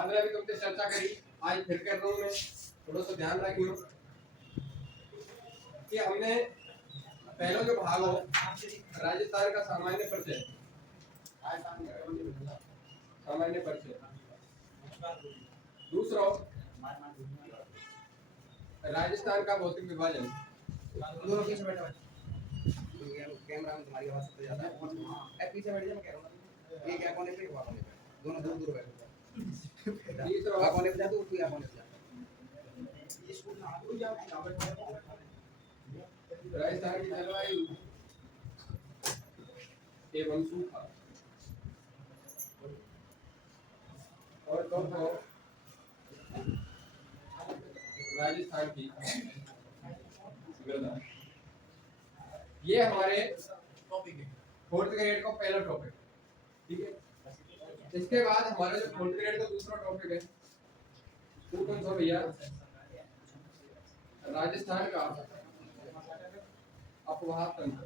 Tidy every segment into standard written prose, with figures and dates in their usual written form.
बाद में भी तुमसे चर्चा करी, आज फिर कर रहा हूँ मैं, थोड़ा सा ध्यान रखियो कि हमने पहला जो भाग हो राजस्थान का सामान्य परिचय, सामान्य परिचय, दूसरा राजस्थान का भौतिक विभाजन, दोनों पीछे बैठा कैमरा में तुम्हारी आवाज सबसे ज्यादा है, पीछे बैठ जा, मैं कह रहा हूं एक कोने पे वहां कोने पे, दोनों दूर दूर बैठो, तीसरा वहां कोने पे जा, तो तू यहां कोने पे जा, राजस्थान की जलवायु एवं सूखा, और चौथा राजस्थान की मृदा। ये हमारे टॉपिक है, फोर्थ ग्रेड का पहला टॉपिक, ठीक है। इसके बाद हमारा जो फोर्थ ग्रेड का दूसरा टॉपिक है वो कौन सा भैया, राजस्थान का अपवाह तंत्र।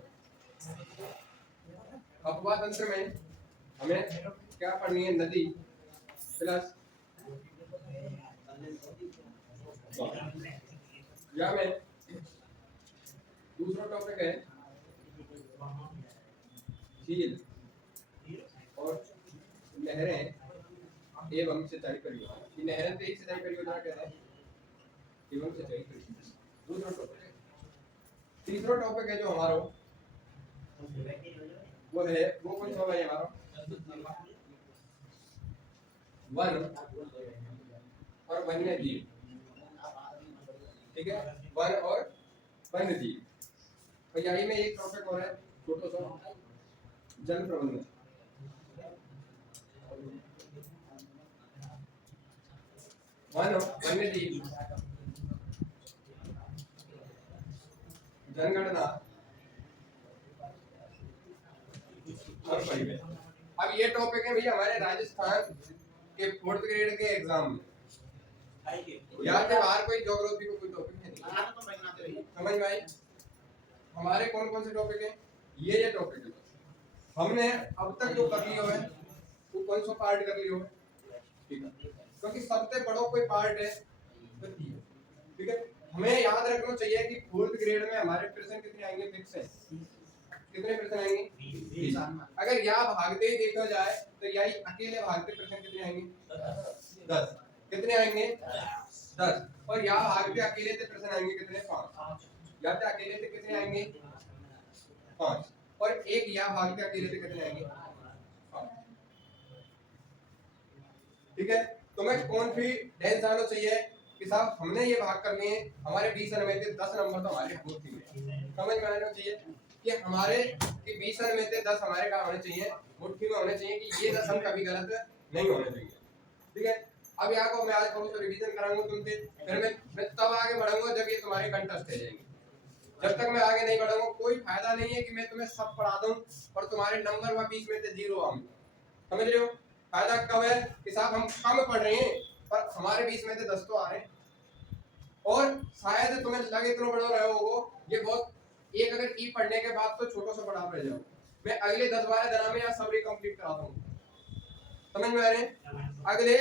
अपवाह तंत्र में हमें क्या पढ़नी है, नदी प्लस या में दूसरा टॉपिक है झील और नहरें एवं सिंचाई परियोजना। नहरें तो एक सिंचाई परियोजना कहते हैं एवं सिंचाई परियोजना, दूसरा टॉपिक है। तीसरा टॉपिक है जो हमारा वो है, वो कौन सा है हमारा, वन और वन्य जीव, ठीक है, वन और वन्य जीव। तो यही में एक टॉपिक हो रहा है छोटा सा, जल प्रबंधन। वन वन्य जीव, जनगणना और परिवेश। अब ये टॉपिक है भैया हमारे राजस्थान के फोर्थ ग्रेड के एग्जाम में, यहाँ से बाहर कोई ज्योग्राफी को कोई टॉपिक नहीं। समझ में आई? हमारे कौन कौन से टॉपिक हैं, ये टॉपिक है। हमने अब तक जो कर लियो है वो कौन सा पार्ट कर लियो है, ठीक है, क्योंकि सबसे बड़ा कोई पार्ट है, ठीक है। हमें याद रखना चाहिए कि फोर्थ ग्रेड में हमारे प्रश्न कितने आएंगे, फिक्स है, कितने प्रश्न आएंगे 20। अगर यहाँ भागते ही देखा जाए तो यही अकेले भागते प्रश्न कितने आएंगे, 10। कितने आएंगे, 10। और यहाँ भागते अकेले से प्रश्न आएंगे कितने, 5। यहाँ से अकेले से कितने आएंगे, 5। और एक यहाँ भागते अकेले से कितने आएंगे, 5। ठीक है। तो मैं कॉन्फिडेंस आना चाहिए कि साहब हमने ये भाग करनी है, हमारे 20 में से 10 नंबर तो हमारे मुट्ठी में। समझ में आना चाहिए कि हमारे कि 20 में से 10 हमारे कहाँ होने चाहिए, मुट्ठी में होने चाहिए, कि ये 10 हम कभी गलत नहीं होने चाहिए, ठीक है। अब यहाँ को मैं आज थोड़ा सा रिवीजन कराऊंगा तुमसे, फिर मैं तब आगे बढ़ूंगा जब ये तुम्हारे कंटेस्ट हो जाएंगे। जब तक मैं आगे नहीं बढ़ूंगा कोई फायदा नहीं है कि मैं तुम्हें सब पढ़ा दूं और तुम्हारे नंबर वह 20 में से 0 आऊं। समझ रहे हो? फायदा कब है कि साहब हम कम पढ़ रहे हैं पर हमारे 20 में से 10 तो आ रहे हैं। और शायद तुम्हें लगे इतना बड़ा रहे हो, ये बहुत एक अगर ई पढ़ने के बाद तो छोटा सा पढ़ा रह जाओ, मैं अगले 10-12 दिन में यहाँ सबरी कंप्लीट कराता हूँ। समझ में आ रहे हैं? अगले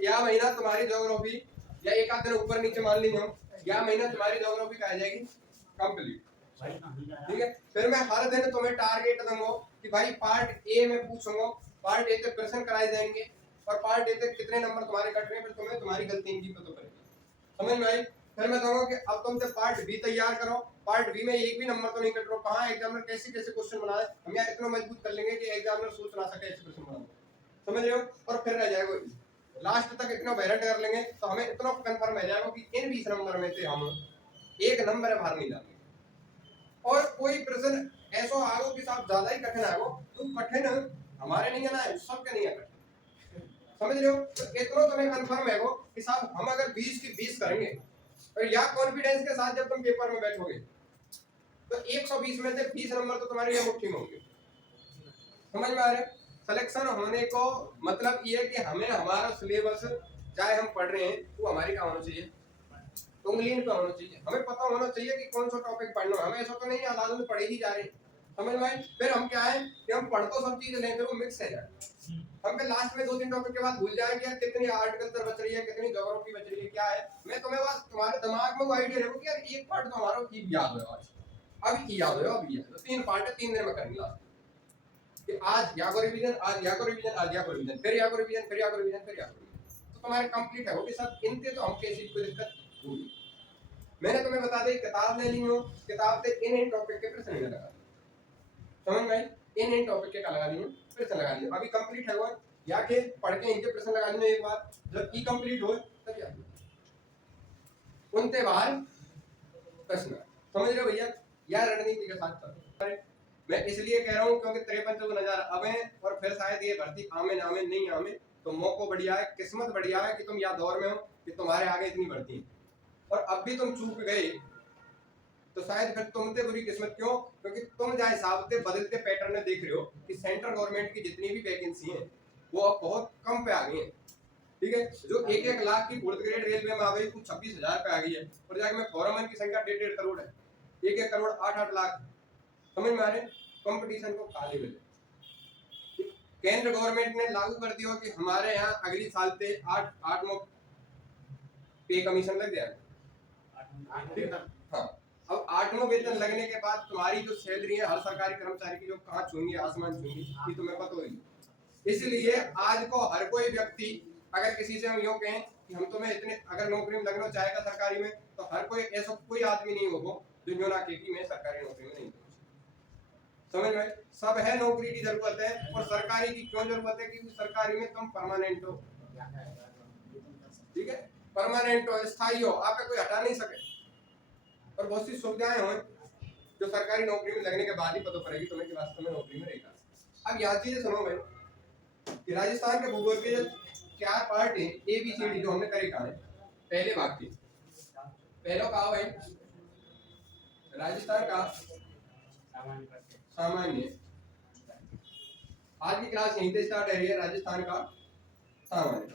या महीना तुम्हारी ज्योग्राफी या एक आध दिन ऊपर नीचे मान लीजिए, या महीना तुम्हारी ज्योग्राफी कहा जाएगी कंप्लीट, ठीक है। फिर मैं हर दिन तुम्हें टारगेट दूंगा कि भाई पार्ट ए में पूछूंगा, पार्ट ए से प्रश्न कराए जाएंगे और पार्ट ए से कितने नंबर तुम्हारे कट रहे हैं, फिर तुम्हें तुम्हारी गलती इनकी पता पड़ेगी। समझ में आई? फिर मैं कहूंगा कि अब तुमसे पार्ट बी तैयार करो, पार्ट बी में एक भी नंबर तो नहीं कट रहा, कहां एग्जामिनर कैसे कैसे क्वेश्चन बनाए, हम यहाँ इतना मजबूत कर लेंगे कि एग्जामिनर सोच ना सके ऐसे क्वेश्चन बनाओ। समझ रहे हो? और फिर रह जाएगा लास्ट तक इतना बैलेंस कर लेंगे तो हमें इतना कंफर्म हो जाएगा कि इन 20 नंबर में से हम एक नंबर बाहर नहीं डालेंगे। और कोई प्रश्न ऐसा आगो कि साहब ज्यादा ही कठिन आगो, तो कठिन हमारे नहीं आना है, सबके नहीं है। समझ रहे हो? तो इतना तुम्हें कंफर्म है कि साहब हम अगर 20 की 20 करेंगे और या कॉन्फिडेंस के साथ जब तुम पेपर में बैठोगे तो 120 में से 20 नंबर तो तुम्हारे लिए मुट्ठी में होंगे। समझ में आ रहे? सिलेक्शन होने को मतलब ये है कि हमें हमारा सिलेबस चाहे हम पढ़ रहे हैं वो हमारी क्या होना चाहिए, उंगलियों पे होना चाहिए। हमें पता होना चाहिए कि कौन सा टॉपिक पढ़ना है। हमें ऐसा तो नहीं है आलादन में पढ़े ही जा रहे हैं। समझ में आए? फिर हम क्या है कि हम पढ़ तो सब चीजें लें, फिर वो मिक्स है जाए। हम पे लास्ट में 2-3 टॉपिक के बाद भूल जाए कि यार कितनी आर्टिकल बच रही है, कितनी ज्योग्राफी बच रही है, क्या है। मैं तुम्हें बस तुम्हारे दिमाग में वो आइडिया रखो कि यार एक पार्ट तो हमारा की याद हो आज, अभी याद हो, अभी याद हो। 3 पार्ट है, 3 दिन में करेंगे लास्ट कि आज या को रिवीजन, आज या को रिवीजन, आज या को रिवीजन, फिर या को रिवीजन, फिर या को रिवीजन, फिर या को रिवीजन। तो तुम्हारे कंप्लीट है वो कि सब इनके तो हम कैसी कोई दिक्कत होगी। मैंने तुम्हें बता दी किताब ले ली हो, किताब से इन टॉपिक के प्रश्न लगा दिए, समझ में? इन टॉपिक के का लगा लिए प्रश्न लगा लिए। अभी कंप्लीट है वो, या के पढ़ के इनके प्रश्न लगा लिए एक बार, जब ई कंप्लीट हो तब याद उनते बाहर प्रश्न, समझ रहे हो भैया? या रणनीति के साथ चलो। मैं इसलिए कह रहा हूं क्योंकि 53,000 अब हैं और फिर शायद ये भर्ती आमे नामे नहीं आमे, तो मौका बढ़िया है, किस्मत बढ़िया है कि तुम या दौर में हो कि तुम्हारे आगे इतनी भर्ती है, और अब भी तुम चूक गए तो शायद फिर तुमसे बुरी किस्मत। क्यों? क्योंकि तुम जहाँ हिसाब से बदलते पैटर्न में देख रहे हो कि सेंट्रल गवर्नमेंट की जितनी भी वैकेंसी हैं वो अब बहुत कम पे आ गई हैं, ठीक है? जो 1-1 लाख की फोर्थ ग्रेड रेलवे में आ गई, कुछ 26,000 पे आ गई है, और जाके में फॉरमैन की संख्या 1.5 करोड़ है, 1-1 करोड़ 8-8 लाख। समझ में आ रहे? कंपटीशन को काले मिले। केंद्र गवर्नमेंट ने लागू कर दिया कि हमारे यहाँ अगली साल से 8 पे कमीशन लग जाएगा। हाँ, अब 8वां वेतन लगने के बाद तुम्हारी जो सैलरी है हर सरकारी कर्मचारी की जो कहाँ छूंगी, आसमान छूंगी, ये तुम्हें पता होगी। इसलिए आज को हर कोई व्यक्ति, अगर किसी से हम यूं कहें कि हम तुम्हें इतने अगर नौकरी में लगना चाहेगा सरकारी में, तो हर कोई ऐसा कोई आदमी नहीं होगा जो यूं ना कहे कि मैं सरकारी नौकरी में नहीं हूं। समझ में? सब है नौकरी की जरूरत है, और सरकारी की क्यों जरूरत है? क्योंकि सरकारी में तुम परमानेंट हो, ठीक है? परमानेंट हो, स्थायी हो, आपको कोई हटा नहीं सके, और बहुत सी सुविधाएं हो जो सरकारी नौकरी में लगने के बाद ही पता पड़ेगी तुम्हें कि वास्तव में नौकरी में रहेगा। अब यहाँ चीजें सुनो भाई कि राजस्थान के भूगोल के 4 पार्ट है, ए बी सी डी, जो हमने करे कहा है पहले भाग के। पहला कहा है राजस्थान का सामान्य, आज की क्लास यहीं से स्टार्ट है रही है, राजस्थान का सामान्य।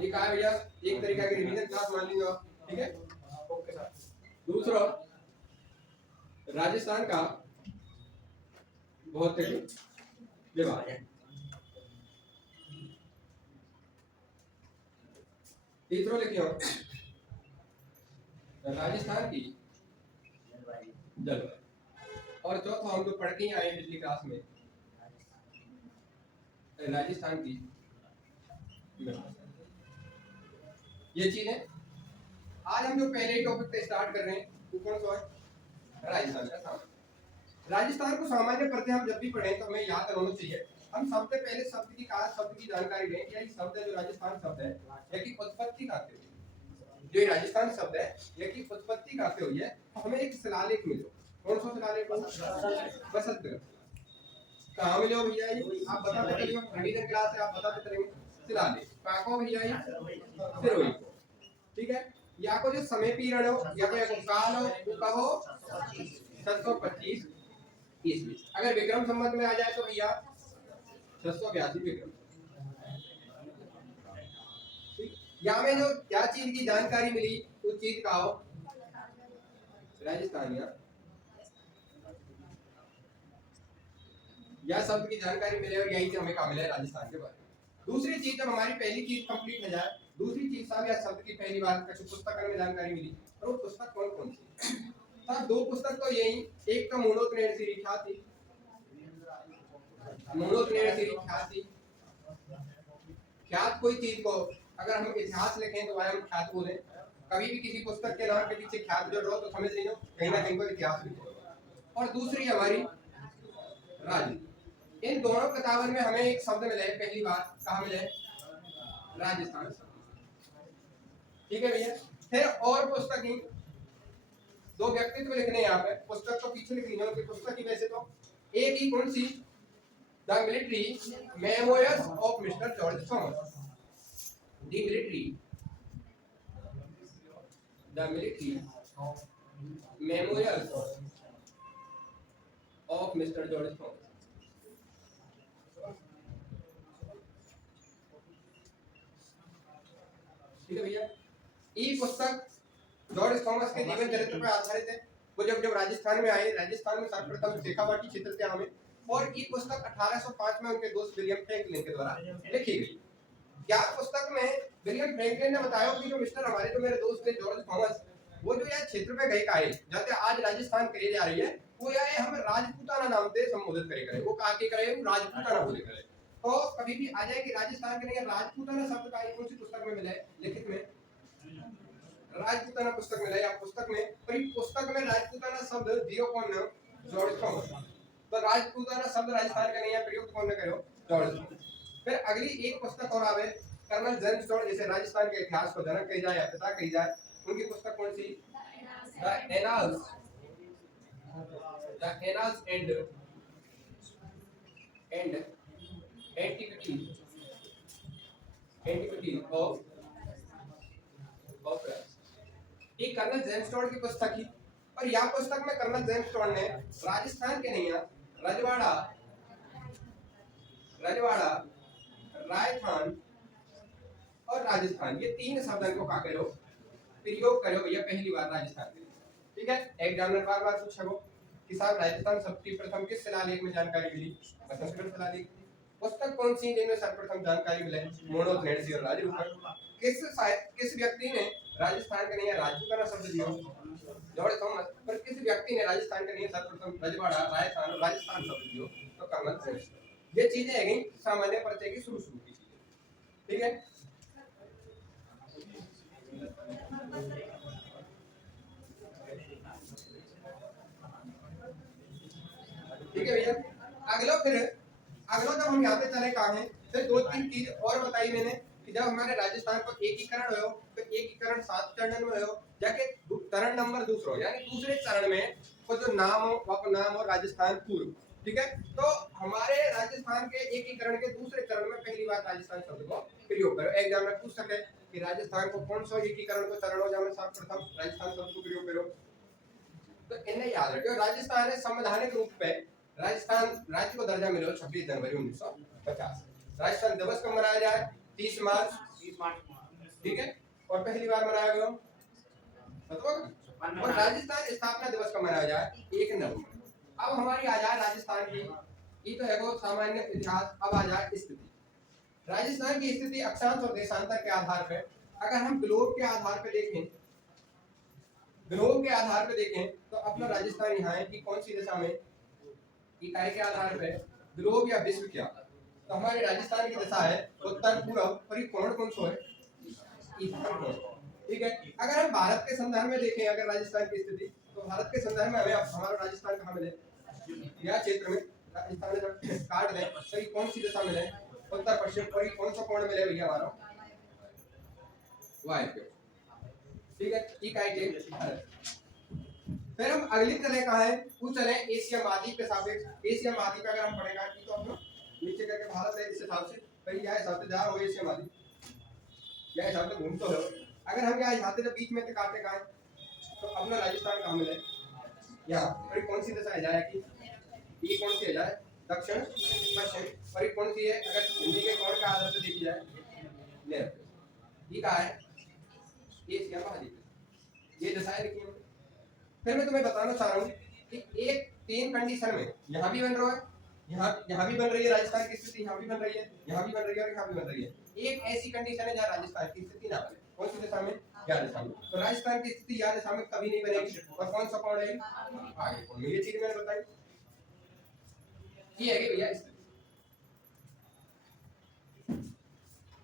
ये कहा है भैया एक तरीका की रिवीजन क्लास मान लीजिए, ठीक है? Okay sir. दूसरा राजस्थान का भौतिक विभाग, तीसरा लिखियो राजस्थान की जलवायु, और चौथा हम तो पढ़ के ही आए पिछली क्लास में राजस्थान की। ये चीज है। आज हम जो पहले ही टॉपिक पे स्टार्ट कर रहे हैं वो कौन सा है? राजस्थान का सामान्य। राजस्थान को सामान्य पढ़ते हम जब भी पढ़ें तो हमें याद होना चाहिए, हम सबसे पहले शब्द की कहा, शब्द की जानकारी लें। यही शब्द है जो राजस्थान शब्द है, यह उत्पत्ति कहते हैं। जो राजस्थान शब्द है यह की उत्पत्ति कहते हुई है, हमें एक शिलालेख मिलो। कौन सा शिलालेख? बसंत। कहाँ मिलो भैया? ये आप बताते चलिए, रिवीजन क्लास है, आप बताते चलेंगे। शिलालेख काको भैया ये सिरोही, ठीक है? या को जो समय पीरियड हो या को काल हो वो कहो 725 ईस्वी। अगर विक्रम संवत में आ जाए तो भैया 682 विक्रम। यहाँ में जो क्या चीज की जानकारी मिली उस चीज का हो राजस्थानिया, या शब्द की जानकारी मिले, और यही से हमें कहा मिला है राजस्थान के बारे में। दूसरी चीज, जब हमारी पहली चीज कंप्लीट हो जाए, दूसरी चीज साहब या शब्द की पहली बार पुस्तक में जानकारी मिली, और वो पुस्तक कौन कौन सी? साहब 2 पुस्तक तो यही, एक तो मूलोत्नयन श्री ख्याति, मूलोत्नयन श्री ख्याति। ख्यात कोई चीज को अगर हम इतिहास लिखें तो वह हम ख्यात बोले। कभी भी किसी पुस्तक के नाम के पीछे ख्यात जोड़ रहो तो समझ लीजिए कहीं ना कहीं को इतिहास लिखो। और दूसरी हमारी राजनीति। इन दोनों किताबों में हमें एक शब्द मिला है पहली बार, कहाँ मिला है? राजस्थान। ठीक है भैया? फिर और पुस्तक ही 2 व्यक्तित्व लिखने यहाँ पे, पुस्तक तो पीछे लिखनी है, पुस्तक की वैसे तो एक ही कौन सी? The military memorials of mister George Thomas. The military memorials of mister George Thomas. ठीक है भैया? ये पुस्तक जॉर्ज थॉमस के जीवन चरित्र पर आधारित है। वो जब राजस्थान में आए, राजस्थान में सर्वप्रथम शेखावाटी क्षेत्र से हमें और ये पुस्तक 1805 में उनके दोस्त विलियम फ्रैंकलिन के द्वारा लिखी गई। क्या पुस्तक में विलियम फ्रैंकलिन ने बताया कि जो मिस्टर हमारे जो मेरे दोस्त थे जॉर्ज थॉमस, वो जो यह क्षेत्र पे गए काहे जाते आज राजस्थान कही जा रही है, वो यह हम राजपूताना नाम से संबोधित करे, वो कहा के करे, वो राजपूताना बोले करे। तो कभी भी आ जाए कि राजस्थान के नहीं राजपूताना शब्द का कौन सी पुस्तक में मिला है, लिखित में राजपूताना पुस्तक मिला है या पुस्तक में, पर इस पुस्तक में राजपूताना शब्द दियो कौन ने, जॉर्ज थॉमस। तो राजपूताना शब्द राजस्थान का नहीं है, प्रयोग कौन ने करो, जॉर्ज थॉमस। फिर अगली एक पुस्तक और आवे कर्नल जेम्स जॉर्ज, जैसे राजस्थान के इतिहास को जनक कही जाए या पिता कही जाए, उनकी पुस्तक कौन सी, the annals and antiquity of ये कर्नल जेम्स जॉर्ज की पुस्तक थी। और यह पुस्तक में कर्नल जेम्स जॉर्ज ने राजस्थान के नहीं रजवाड़ा राजस्थान और राजस्थान ये तीन शब्दों को का करो प्रयोग करो भैया पहली बार राजस्थान के लिए। ठीक है, एग्जामिनर बार पूछेगा कि साहब राजस्थान सबसे प्रथम किस शिलालेख में जानकारी मिली, बसंतगढ़ शिलालेख। पुस्तक कौन सी जिनमें सर्वप्रथम जानकारी मिले, मोनोग्रेड और राजरूपक। किस व्यक्ति ने राजस्थान के नहीं राजपूताना शब्द दिया, जॉर्ज थॉमस। पर किस व्यक्ति ने राजस्थान के नहीं सर्वप्रथम रजवाड़ा राजस्थान शब्द दिया, तो कर्नल जेम्स। ये चीजें है गई सामान्य परिचय की शुरू की चीजें। ठीक है, ठीक है भैया। अगला जब हम यहाँ पे चले कहाँ हैं, फिर दो तीन चीज और बताई मैंने कि जब हमारे राजस्थान को एकीकरण हो, तो एकीकरण 7 चरण में हो, जाके चरण नंबर दूसरा यानी दूसरे चरण में वो जो नाम हो उपनाम और राजस्थान पूर्व। ठीक है, तो हमारे राजस्थान के एकीकरण के दूसरे चरण में पहली बार राजस्थान शब्द को प्रयोग करो। एग्जाम में पूछ सके कि राजस्थान को कौन सा एकीकरण को चरण हो जहाँ में सर्वप्रथम राजस्थान शब्द को प्रयोग करो, तो इन्हें याद रखियो। राजस्थान है संवैधानिक रूप पे राजस्थान राज्य को दर्जा मिला 26 जनवरी 1950। राजस्थान दिवस कब मनाया जाए, 30 मार्च। ठीक है, और पहली बार मनाया गया और राजस्थान स्थापना दिवस कब मनाया जाए, 1 नवंबर। अब हमारी आ जाए राजस्थान की, ये तो है वो सामान्य इतिहास। अब आ जाए स्थिति, राजस्थान की स्थिति अक्षांश और देशांतर के आधार पर। अगर हम ग्लोब के आधार पर देखें, तो अपना राजस्थान यहाँ है कि कौन सी दिशा में, इकाई के आधार पे ग्लोब या विश्व के आधार। तो हमारे राजस्थान की दिशा है उत्तर पूर्व और ये कोण कौन सा है, ईशान कोण। ठीक है, अगर हम भारत के संदर्भ में देखें अगर राजस्थान की स्थिति, तो भारत के संदर्भ में हमें हमारा राजस्थान कहाँ मिले, यह क्षेत्र में राजस्थान में जब काट दें तो ये कौन सी दिशा मिले, उत्तर पश्चिम। और ये कौन सा कोण मिले भैया हमारा, वायु। ठीक है, इकाई के भारत। फिर हम अगली चले कहाँ है, वो चले एशिया महाद्वीप के सापेक्ष। एशिया महाद्वीप अगर हम पढ़ेगा कि तो अपना नीचे करके भारत है, इस हिसाब से भाई यह हिसाब से जा हो एशिया महाद्वीप, यह हिसाब से घूम तो है। अगर हम यहाँ हिसाब से जब बीच में से काटे कहाँ, तो अपना राजस्थान कहाँ मिले, यहाँ। और कौन सी दिशा है जाए कि ये कौन सी है जाए, दक्षिण पश्चिम। और ये कौन सी है अगर हिंदी के कोण के आधार से देखी जाए, लेफ्ट। ये कहाँ है, एशिया महाद्वीप, ये दिशाएं लिखी हैं। फिर मैं तुम्हें बताना चाह रहा हूँ कि एक 3 कंडीशन में यहाँ भी बन रहा है, यहाँ भी बन रही है राजस्थान की स्थिति, यहाँ भी बन रही है, यहाँ भी बन रही है और यहाँ भी बन रही है। एक ऐसी कंडीशन है जहाँ राजस्थान की स्थिति ना बने, कौन सी दिशा में, या दिशा में। तो राजस्थान की स्थिति या दिशा में कभी नहीं बनेगी। और कौन सा कोण है, आगे कोण। ये चीज मैंने बताई, ये है कि भैया स्थिति।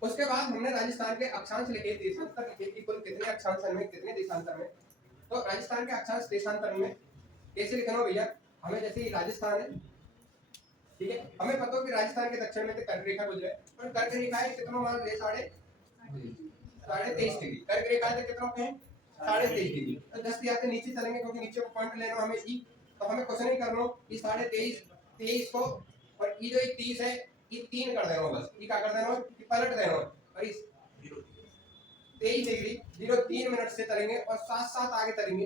उसके बाद हमने राजस्थान के अक्षांश लिखे, देशांतर लिखे कि कुल कितने अक्षांश में कितने देशांतर में। तो राजस्थान के अक्षांश देशांतर में कैसे लिखना हो भैया, हमें जैसे राजस्थान है, ठीक है, हमें पता हो कि राजस्थान के दक्षिण में कर्क रेखा गुजरे, और कर्क रेखा है कितना मान ले 23.5 डिग्री। कर्क रेखा से कितना है 23.5 डिग्री। तो 10 से नीचे चलेंगे क्योंकि नीचे को पॉइंट लेना हमें ई, तो हमें कुछ नहीं करना, ये 23.5 को और ये जो 30 है ये 3 कर देना, बस ये क्या कर देना, ये पलट देना। और इस 23 डिग्री 03 मिनट से चलेंगे और साथ आगे चलेंगे।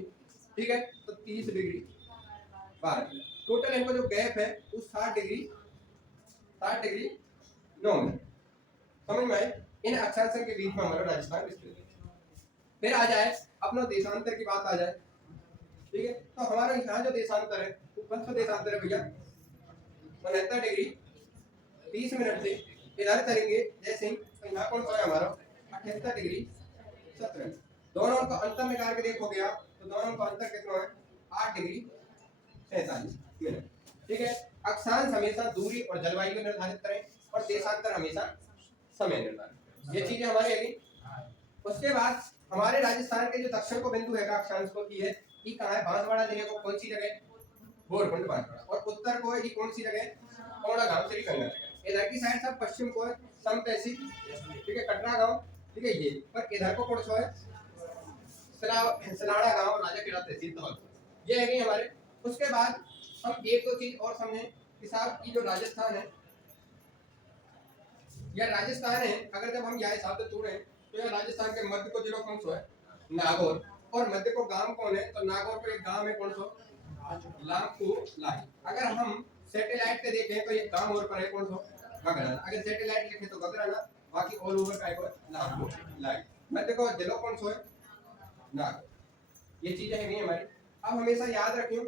ठीक है, तो 30 डिग्री 12 टोटल इनको जो गैप है वो 60 डिग्री 9 मिनट। समझ में आए, इन अक्षांश के बीच में हमारा राजस्थान स्थित है। फिर आ जाए अपना देशांतर की बात आ जाए। ठीक है, तो हमारा यहाँ जो देशांतर है वो कौन सा देशांतर है भैया, 69 डिग्री 30 मिनट से इधर करेंगे जैसे ही, तो यहाँ कौन सा है हमारा 78 डिग्री 17 मिनट। दोनों का अंतर निकाल के देखोगे आप, तो दोनों का अंतर कितना है 8 डिग्री 47 मिनट। ठीक है, अक्षांश हमेशा दूरी और जलवायु को निर्धारित करें और देशांतर हमेशा समय निर्धारित, ये चीजें हमारी है। उसके बाद हमारे राजस्थान के जो दक्षिण को बिंदु है अक्षांश को की है, ये कहाँ है, बांसवाड़ा जिले को कौन सी जगह, बोरकुंड बांसवाड़ा, और उत्तर को है ये कौन सी जगह, कोड़ा गांव श्री गंगा जगह। इधर की साइड सब पश्चिम को है समतैसी, ठीक है, कटरा गांव, ठीक है ये, पर इधर को कौन सा है सलाड़ा गांव राजा खेड़ा तहसील तहल, ये है कि हमारे। उसके बाद हम एक दो चीज और समझें कि साहब की जो राजस्थान है, यह राजस्थान है, अगर जब हम यहाँ हिसाब से तोड़े तो यह राजस्थान के मध्य को जिला कौन सा है नागौर, और मध्य को गांव कौन है, तो नागौर को एक गांव है कौन सा लामकुलाई। अगर हम सैटेलाइट से देखें तो ये गांव और पर है कौन सा गगराना, अगर सैटेलाइट लिखे तो गगराना, बाकी ऑल ओवर का है लामकुलाई। मध्य को जिला कौन सा है नागौर, ये चीजें हैं हमारी। अब हमेशा याद रखियो,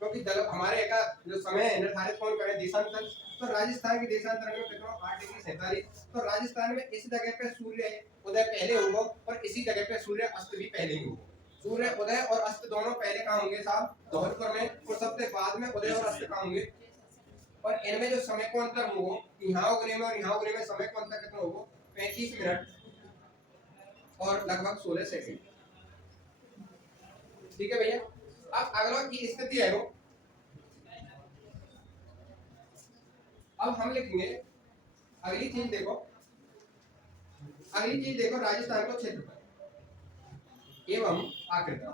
क्योंकि हमारे का जो समय है निर्धारित कौन करे, देशांतर, तो राजस्थान की देशांतर में कितना 8 डिग्री 47, तो राजस्थान में इस जगह पे सूर्य उदय पहले होगा और इसी जगह पे सूर्य अस्त भी पहले ही होगा। सूर्य उदय और अस्त दोनों पहले कहाँ होंगे साहब, धौलपुर में, और सबसे बाद में उदय और अस्त कहाँ होंगे, और इनमें जो समय को अंतर होगा, यहाँ उगने में और यहाँ उगने में समय को अंतर कितना होगा 35 मिनट और लगभग 16 सेकंड। ठीक है भैया। अब अगला की स्थिति है वो, अब हम लिखेंगे अगली चीज देखो, अगली चीज देखो राजस्थान को क्षेत्रफल एवं आकृति।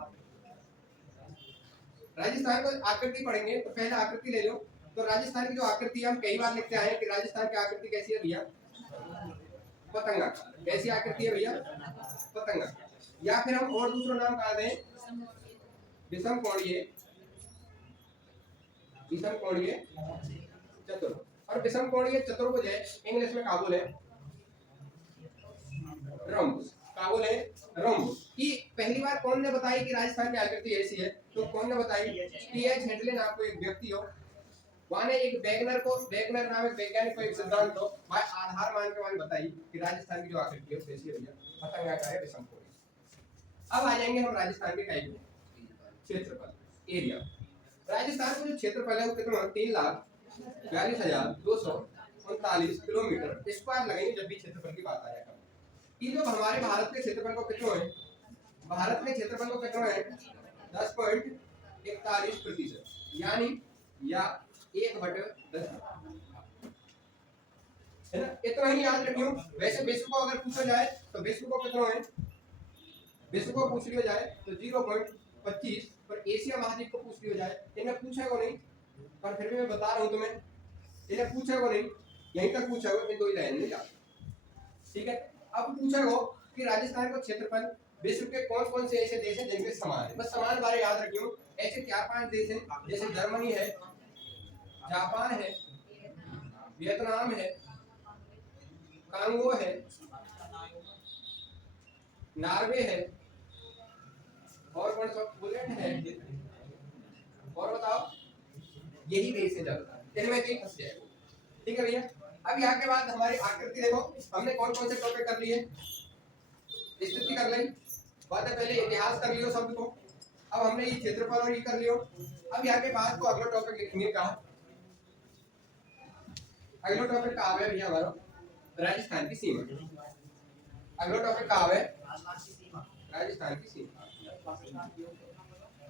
राजस्थान को आकृति पढ़ेंगे तो पहले आकृति ले लो। तो राजस्थान की जो आकृति हम कई बार लिखते आए कि राजस्थान की आकृति कैसी है भैया, पतंगा। कैसी आकृति है भैया, पतंगा, या फिर हम और दूसरा नाम कहा दें विषम कोणीय, विषम कोणीय चतुर्भुज। और विषम कोणीय चतुर्भुज है इंग्लिश में काबुल है रोम्बस, काबुल है रोम्बस। की पहली बार कौन ने बताई कि राजस्थान की आकृति ऐसी है, तो कौन ने बताई, टी.एच. हेडली नाम को एक व्यक्ति हो, वाने एक वैगनर नाम एक वैज्ञानिक को एक सिद्धांत हो, भाई आधार मान के वाने बताई कि राजस्थान की जो आकृति है कैसी है भैया, पतंगा का है विषम कोणीय। अब आ जाएंगे हम राजस्थान के कई क्षेत्रफल एरिया। राजस्थान का जो क्षेत्रफल है वो कितना 3,42,239 किलोमीटर स्क्वायर लगेंगे जब भी क्षेत्रफल की बात आ जाएगा। ये जो हमारे भारत के क्षेत्रफल को कितना है, भारत के क्षेत्रफल को कितना है 10.41%, यानी या 1/10 है ना, इतना ही याद रखियो। वैसे विश्व को अगर पूछा जाए तो विश्व को कितना है, विश्व को पूछ लिया जाए तो 0.25, पर एशिया महाद्वीप को पूछ लिया जाए, इन्हें पूछा को नहीं, पर फिर भी मैं बता रहा हूं तुम्हें, इन्हें पूछा को नहीं, यहीं तक पूछा को, इन दो ही लाइन में जाओ। ठीक है, अब पूछा को कि राजस्थान का क्षेत्रफल विश्व के कौन कौन से ऐसे देश हैं जिनके समान है, बस समान बारे याद रखियो। ऐसे 4-5 देश हैं जैसे जर्मनी है, जापान है, वियतनाम है, कांगो है, नॉर्वे है, और कौन सा पोलैंड है, और बताओ, यही देश है ज्यादातर, इनमें कहीं फंस जाएगा। ठीक है भैया। अब यहाँ के बाद हमारी आकृति देखो, हमने कौन कौन से टॉपिक कर लिए, स्थिति कर ली, बातें पहले इतिहास कर लियो शब्द को, अब हमने ये क्षेत्रफल और ये कर लियो। अब यहाँ के बाद को अगला टॉपिक लिखेंगे कहाँ, अगला टॉपिक कहाँ है भैया हमारा राजस्थान की सीमा। अगला टॉपिक कहाँ है राजस्थान की सीमा।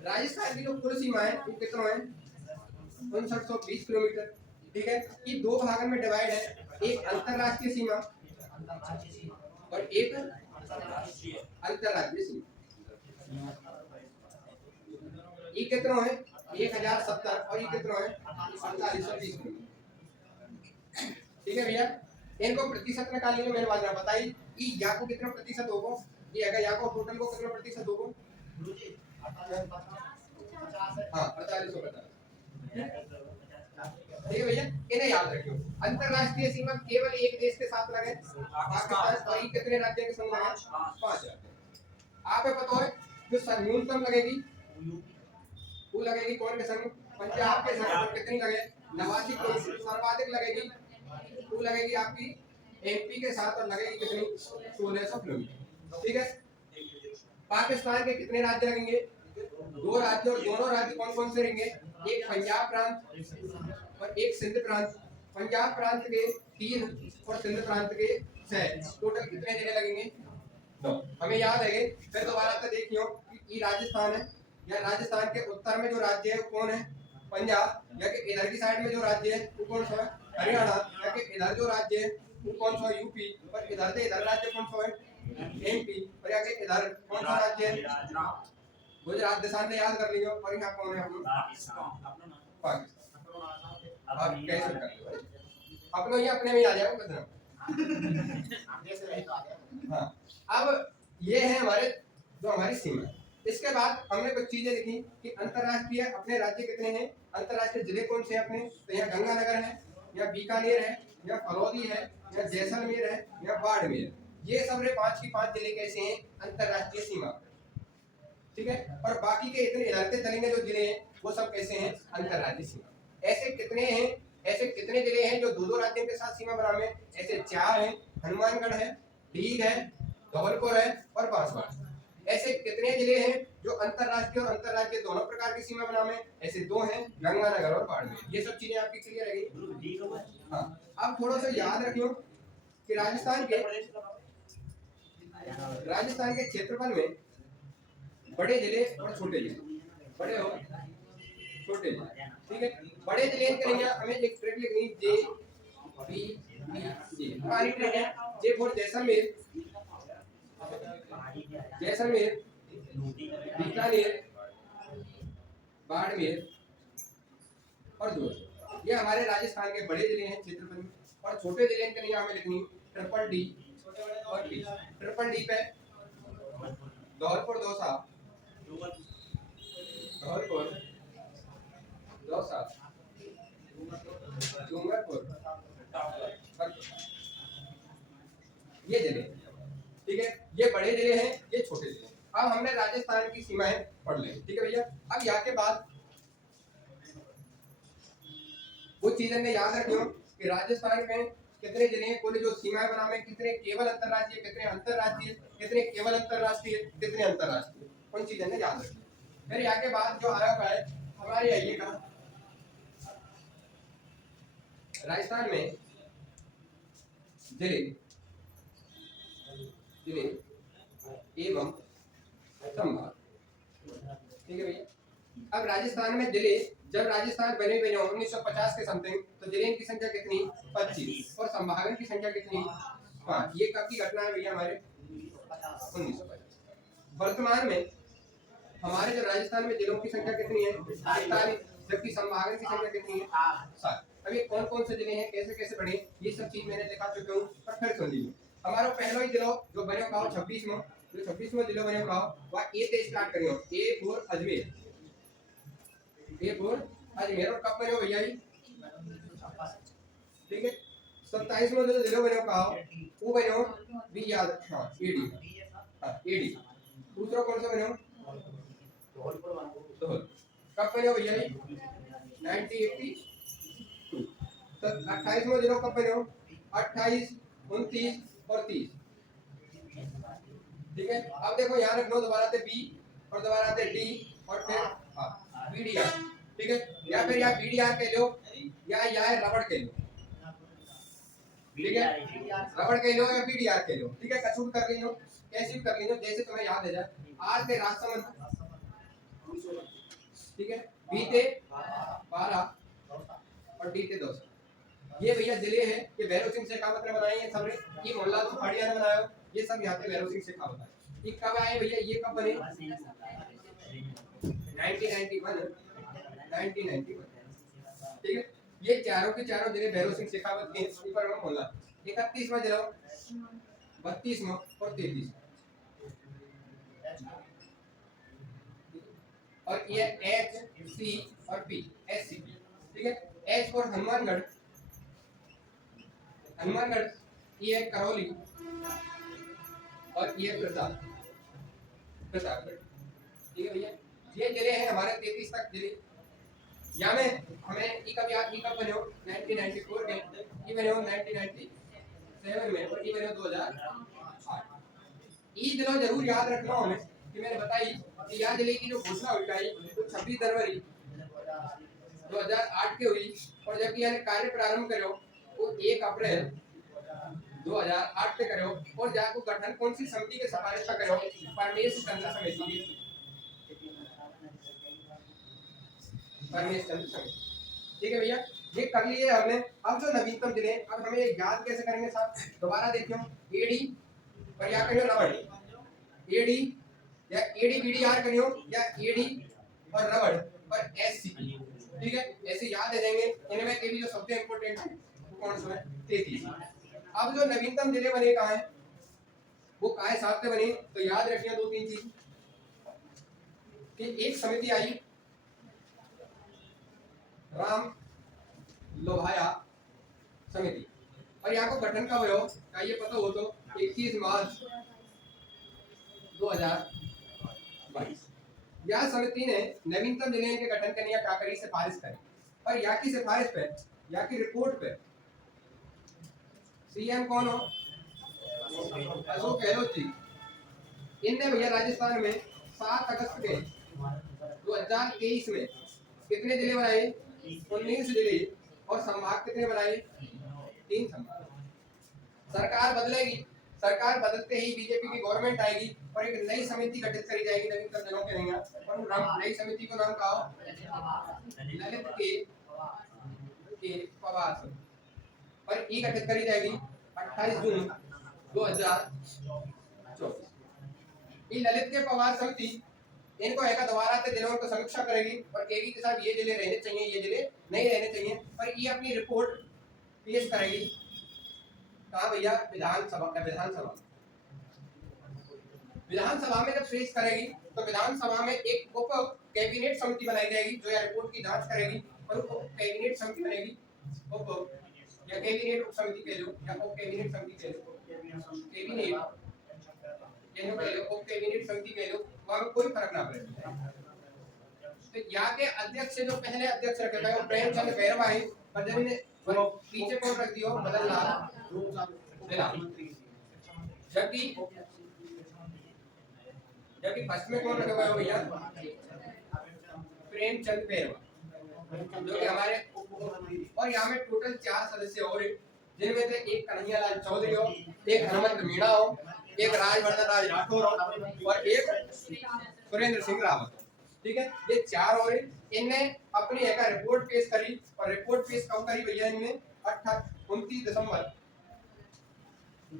राजस्थान की जो कुल सीमा है वो कितना है 5920 किलोमीटर। ठीक है, ये दो भागों में डिवाइड है, एक अंतरराष्ट्रीय सीमा और एक अंतरराज्यीय सीमा। ये कितना है 1070 और ये कितना है 4820 किलोमीटर। ठीक है भैया, इनको प्रतिशत निकालने में मैंने बात बताई कि या को कितना प्रतिशत होगा, ये अगर या को टोटल को कितना प्रतिशत होगा, हाँ 4850। ठीक है भैया, इन्हें याद रखियो। अंतरराष्ट्रीय सीमा केवल एक देश के साथ लगे, पाकिस्तान और कितने राज्यों के संग लगे 5 राज्य। आपको पता है जो न्यूनतम लगेगी वो लगेगी कौन के संग, पंजाब के संग, कितनी लगे 89 किलोमीटर सर्वाधिक लगेगी, वो लगेगी आपकी एमपी के साथ और लगेगी कितनी 1600 किलोमीटर। ठीक है। पाकिस्तान के कितने राज्य लगेंगे? 2 राज्य, और दोनों राज्य कौन कौन से रहेंगे? एक पंजाब प्रांत और एक सिंध प्रांत। पंजाब प्रांत के 3 और सिंध प्रांत के 6, टोटल कितने जिले लगेंगे? 2। हमें याद है, फिर दोबारा से देखियो कि ये राजस्थान है, या राजस्थान के उत्तर में जो राज्य है वो कौन है? पंजाब। या कि इधर की साइड में जो राज्य है वो कौन सा है? हरियाणा। या कि इधर जो राज्य है वो कौन सा है? यूपी। और इधर से इधर राज्य कौन सा है? एमपी। और या कि इधर कौन सा राज्य है? गुजरात। दिशा ने याद कर लियो। और यहाँ कौन है? हम लोग पाकिस्तान। आप कैसे कर लो? आप लोग ये अपने में ही आ जाओ कितना। हाँ, अब ये है हमारे जो हमारी सीमा है। इसके बाद हमने कुछ चीजें लिखी कि अंतरराष्ट्रीय अपने राज्य कितने हैं, अंतरराष्ट्रीय जिले कौन से हैं अपने। तो यहाँ गंगानगर है, या बीकानेर है, या फरौदी है, या जैसलमेर है, या बाड़मेर। ये सब 5 की 5 जिले कैसे हैं अंतरराष्ट्रीय सीमा पर। ठीक है। और बाकी के इतने इधर से चलेंगे जो जिले हैं वो सब कैसे हैं अंतरराज्यीय सीमा। ऐसे कितने हैं, ऐसे कितने जिले हैं जो 2-2 राज्यों के साथ सीमा बनावे? ऐसे 4 हैं। हनुमानगढ़ है, ढीग है, धौलपुर है और बांसवाड़ा। ऐसे कितने जिले हैं जो अंतरराष्ट्रीय और अंतरराज्यीय दोनों प्रकार की सीमा बनावे? ऐसे 2 हैं, गंगानगर और बाड़मेर। ये सब चीजें आपकी क्लियर है गई। हाँ, अब थोड़ा सा याद रखियो कि राजस्थान के क्षेत्रफल में बड़े जिले और छोटे जिले, बड़े और छोटे जिले। ठीक है। बड़े जिले के लिए हमें एक ट्रिक लिखनी, जे बी सी। हमारी ट्रिक है जे फॉर जैसलमेर, बीकानेर, बाड़मेर और जोधपुर। ये हमारे राजस्थान के बड़े जिले हैं क्षेत्रफल में। और छोटे जिले के लिए हमें लिखनी ट्रिपल डी और डी। ट्रिपल डी पे धौलपुर, दौसा, धौलपुर, दौसा, डूंगरपुर, ये जिले। ठीक है। ये बड़े जिले हैं, ये छोटे जिले। अब हमने राजस्थान की सीमाएं पढ़ ली। ठीक है भैया। अब यहाँ के बाद वो चीजें ने याद रखियो कि राजस्थान में कितने जिले हैं, कुल जो सीमाएं बनावे, कितने केवल अंतरराज्यीय, कितने अंतरराज्यीय, कितने केवल अंतरराष्ट्रीय, कितने अंतरराष्ट्रीय, उन चीजें ने याद रखियो। फिर यहाँ के बाद जो आया हुआ है हमारे आइए का राजस्थान में जिले एवं संभाग। ठीक है भैया। अब राजस्थान में जिले, जब राजस्थान बने 1950 के समथिंग, तो जिले की संख्या कितनी? 25। और संभागन की संख्या कितनी? 5। ये कब की घटना है भैया? हमारे 1950। वर्तमान में हमारे जो राजस्थान में जिलों की संख्या कितनी है? 41। जबकि संभागन की संख्या कितनी है? 7। अब ये कौन कौन से जिले हैं, कैसे कैसे बने, ये सब चीज मैंने दिखा चुका हूँ। पर फिर सुन लीजिए, हमारा पहला ही जिला जो बने का 26वां, जो 26वां जिला बने का वह ए से स्टार्ट करियो। A for Ajmer, A for Ajmer. और कब बने भैया ये? ठीक है। 27वां जो जिला बने का वो बने भी याद, हां एडी, हां एडी। दूसरा कौन सा बने? धौलपुर। कब बने भैया ये? 1982। तो 28वां जिला कब बने? 28, 29 और 30। ठीक है। अब देखो यहाँ रख लो दोबारा से बी और दोबारा से डी और फिर बीडीआर। ठीक है। या फिर यहाँ बीडीआर कह लो या यहाँ रबड़ कह लो। ठीक है। रबड़ कह लो या बीडीआर कह लो। ठीक है। कछु भी कर लो, कैसे भी कर लो, जैसे तुम्हें याद है जाए। आर से राजसमंद, ठीक है, बी से 12 और डी से 2। ये भैया जिले हैं, ये भैरव सिंह शेखावत ने बनाए हैं सब। ये मोहनलाल सुखाड़िया ने बनाया, ये सब यहाँ पे भैरव सिंह शेखावत है। ये कब आए भैया? ये कब बने? 1991। ठीक है। ये चारों के चारों जिले भैरव सिंह शेखावत के ऊपर में मोहनलाल। 31वां जिला, 32वां और 33वां। और ये एच, सी और पी, एस सी पी। ठीक है। एच फॉर हनुमानगढ़, हनुमानगढ़, ये है करौली और ये प्रतापगढ़। ठीक है भैया। ये जिले हैं हमारे 33 तक जिले। या में हमें ई कब बने हो 1994 में, ई बने हो 1997 में और ई बने हो 2008। ई दिनों जरूर याद रखना हमें कि मैंने बताई कि याद दिले की जो घोषणा हुई थी वो 26 जनवरी 2008 के हुई और जबकि यानी कार्य प्रारंभ करो वो 1 अप्रैल 2008 पे करो और जाको गठन कौन सी समिति के सिफारिश का करो परमेश चंद्र समिति की परमेश चंद्र समिति। ठीक है भैया, ये कर लिए हमने। अब जो नवीनतम जिले अब हमें याद कैसे करेंगे साहब, दोबारा देखियो एडी पर या करियो रबड़ एडी या एडी बीडीआर करियो या एडी और रबड़ पर एससीपी। ठीक है, ऐसे याद रह जाएंगे। इनमें के भी जो सबसे इंपॉर्टेंट है वो कौन सा है 33। अब जो नवीनतम जिले बने कहाँ है वो कहाँ हिसाब से बने, तो याद रखिए 2-3 चीज कि एक समिति आई राम लोभाया समिति और यहाँ को गठन कब हुआ क्या ये पता हो तो 21 मार्च 2022। यह समिति ने नवीनतम जिले के गठन करने क्या करी सिफारिश करी और यहाँ की सिफारिश पे यहाँ की रिपोर्ट पे सीएम कौन हो अशोक गहलोत जी। इनने भैया राजस्थान में 7 अगस्त के 2023 में कितने जिले बनाए 19 जिले और संभाग कितने बनाए 3 संभाग। सरकार बदलेगी, सरकार बदलते ही बीजेपी की गवर्नमेंट आएगी और एक नई समिति गठित करी जाएगी नवीनतम जिलों के लिए और नई समिति को नाम कहा ललित के पवार समिति और ये गठित करी जाएगी 28 जून 2024। ये ललित के पवार समिति इनको एक दोबारा से जिलों को समीक्षा करेगी और कहेगी कि साहब ये जिले रहने चाहिए ये जिले नहीं रहने चाहिए और ये अपनी रिपोर्ट पेश करेगी कहाँ भैया विधानसभा में जब पेश करेगी तो विधानसभा में एक उप कैबिनेट समिति बनाई जाएगी जो यह रिपोर्ट की जांच करेगी और उप कैबिनेट समिति बनेगी उप या कैबिनेट उप समिति कह लो या उप कैबिनेट समिति कह लो कैबिनेट उप कैबिनेट समिति कह लो वहाँ कोई फर्क ना पड़े। तो यहाँ के अध्यक्ष जो पहले अध्यक्ष रखे गए वो प्रेमचंद भैरवा है पर जब इन्हें पीछे कौन रख दिया बदललाल जबकि फर्स्ट में कौन रखा हुआ है भैया प्रेमचंद भैरवा जो कि हमारे और यहाँ में टोटल 4 सदस्य और जिनमें से एक कन्हैयालाल चौधरी हो, एक हनुमंत मीणा हो, एक राजवर्धन राज राठौर हो और एक सुरेंद्र सिंह रावत। ठीक है, ये 4 और इनने अपनी एक रिपोर्ट पेश करी और रिपोर्ट पेश कब करी भैया इनने 29 दिसंबर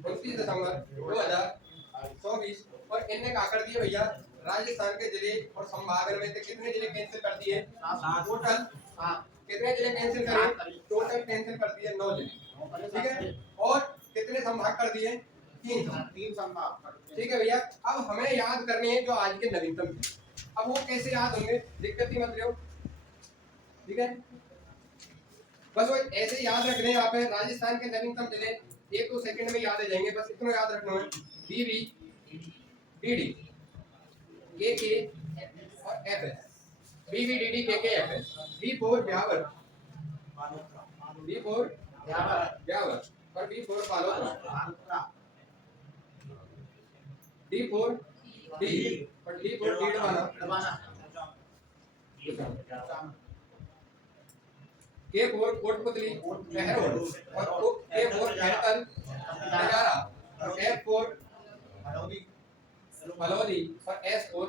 2024 और इनने क्या कर दिया भैया राजस्थान के जिले और संभाग में से कितने जिले कैंसिल कर दिए टोटल कितने जिले कैंसिल करे टोटल कैंसिल कर दिए 9 जिले। ठीक है, और कितने संभाग कर दिए 3 संभाग। ठीक है भैया, अब हमें याद करने हैं जो आज के नवीनतम थे। अब वो कैसे याद होंगे दिक्कत ही मत लो। ठीक है, बस वो ऐसे याद रखने हैं। यहाँ पे राजस्थान के नवीनतम जिले 1-2 सेकंड में याद आ जाएंगे, बस इतना याद रखना है बीबी डीडी केके और FS BB DD KK FS B four Beawar और बी4 पालोत्रा D4 डी और D4 डीडवाना K4 कोटपुतली बहरोड और K4 खैरतल नजारा और F4 फलौदी और S4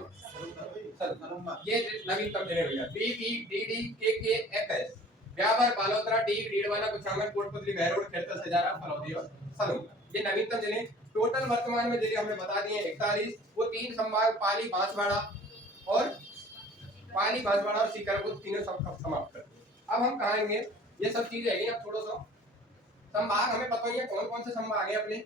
ये नवीनतम जिले भैया BBDD KK FS Beawar Balotra D Didwana Kuchaman Kotputli Behror Khairthal सजारा फलौदी और सलूम ये नवीनतम जिले। टोटल वर्तमान में जिले हमने बता दिए 41। वो 3 संभाग पाली बांसवाड़ा और सीकर को तीनों सब समाप्त कर। अब हम कहाँ आएंगे ये सब चीजें आएंगी। अब थोड़ा सा संभाग हमें पता ही है कौन कौन से संभाग है अपने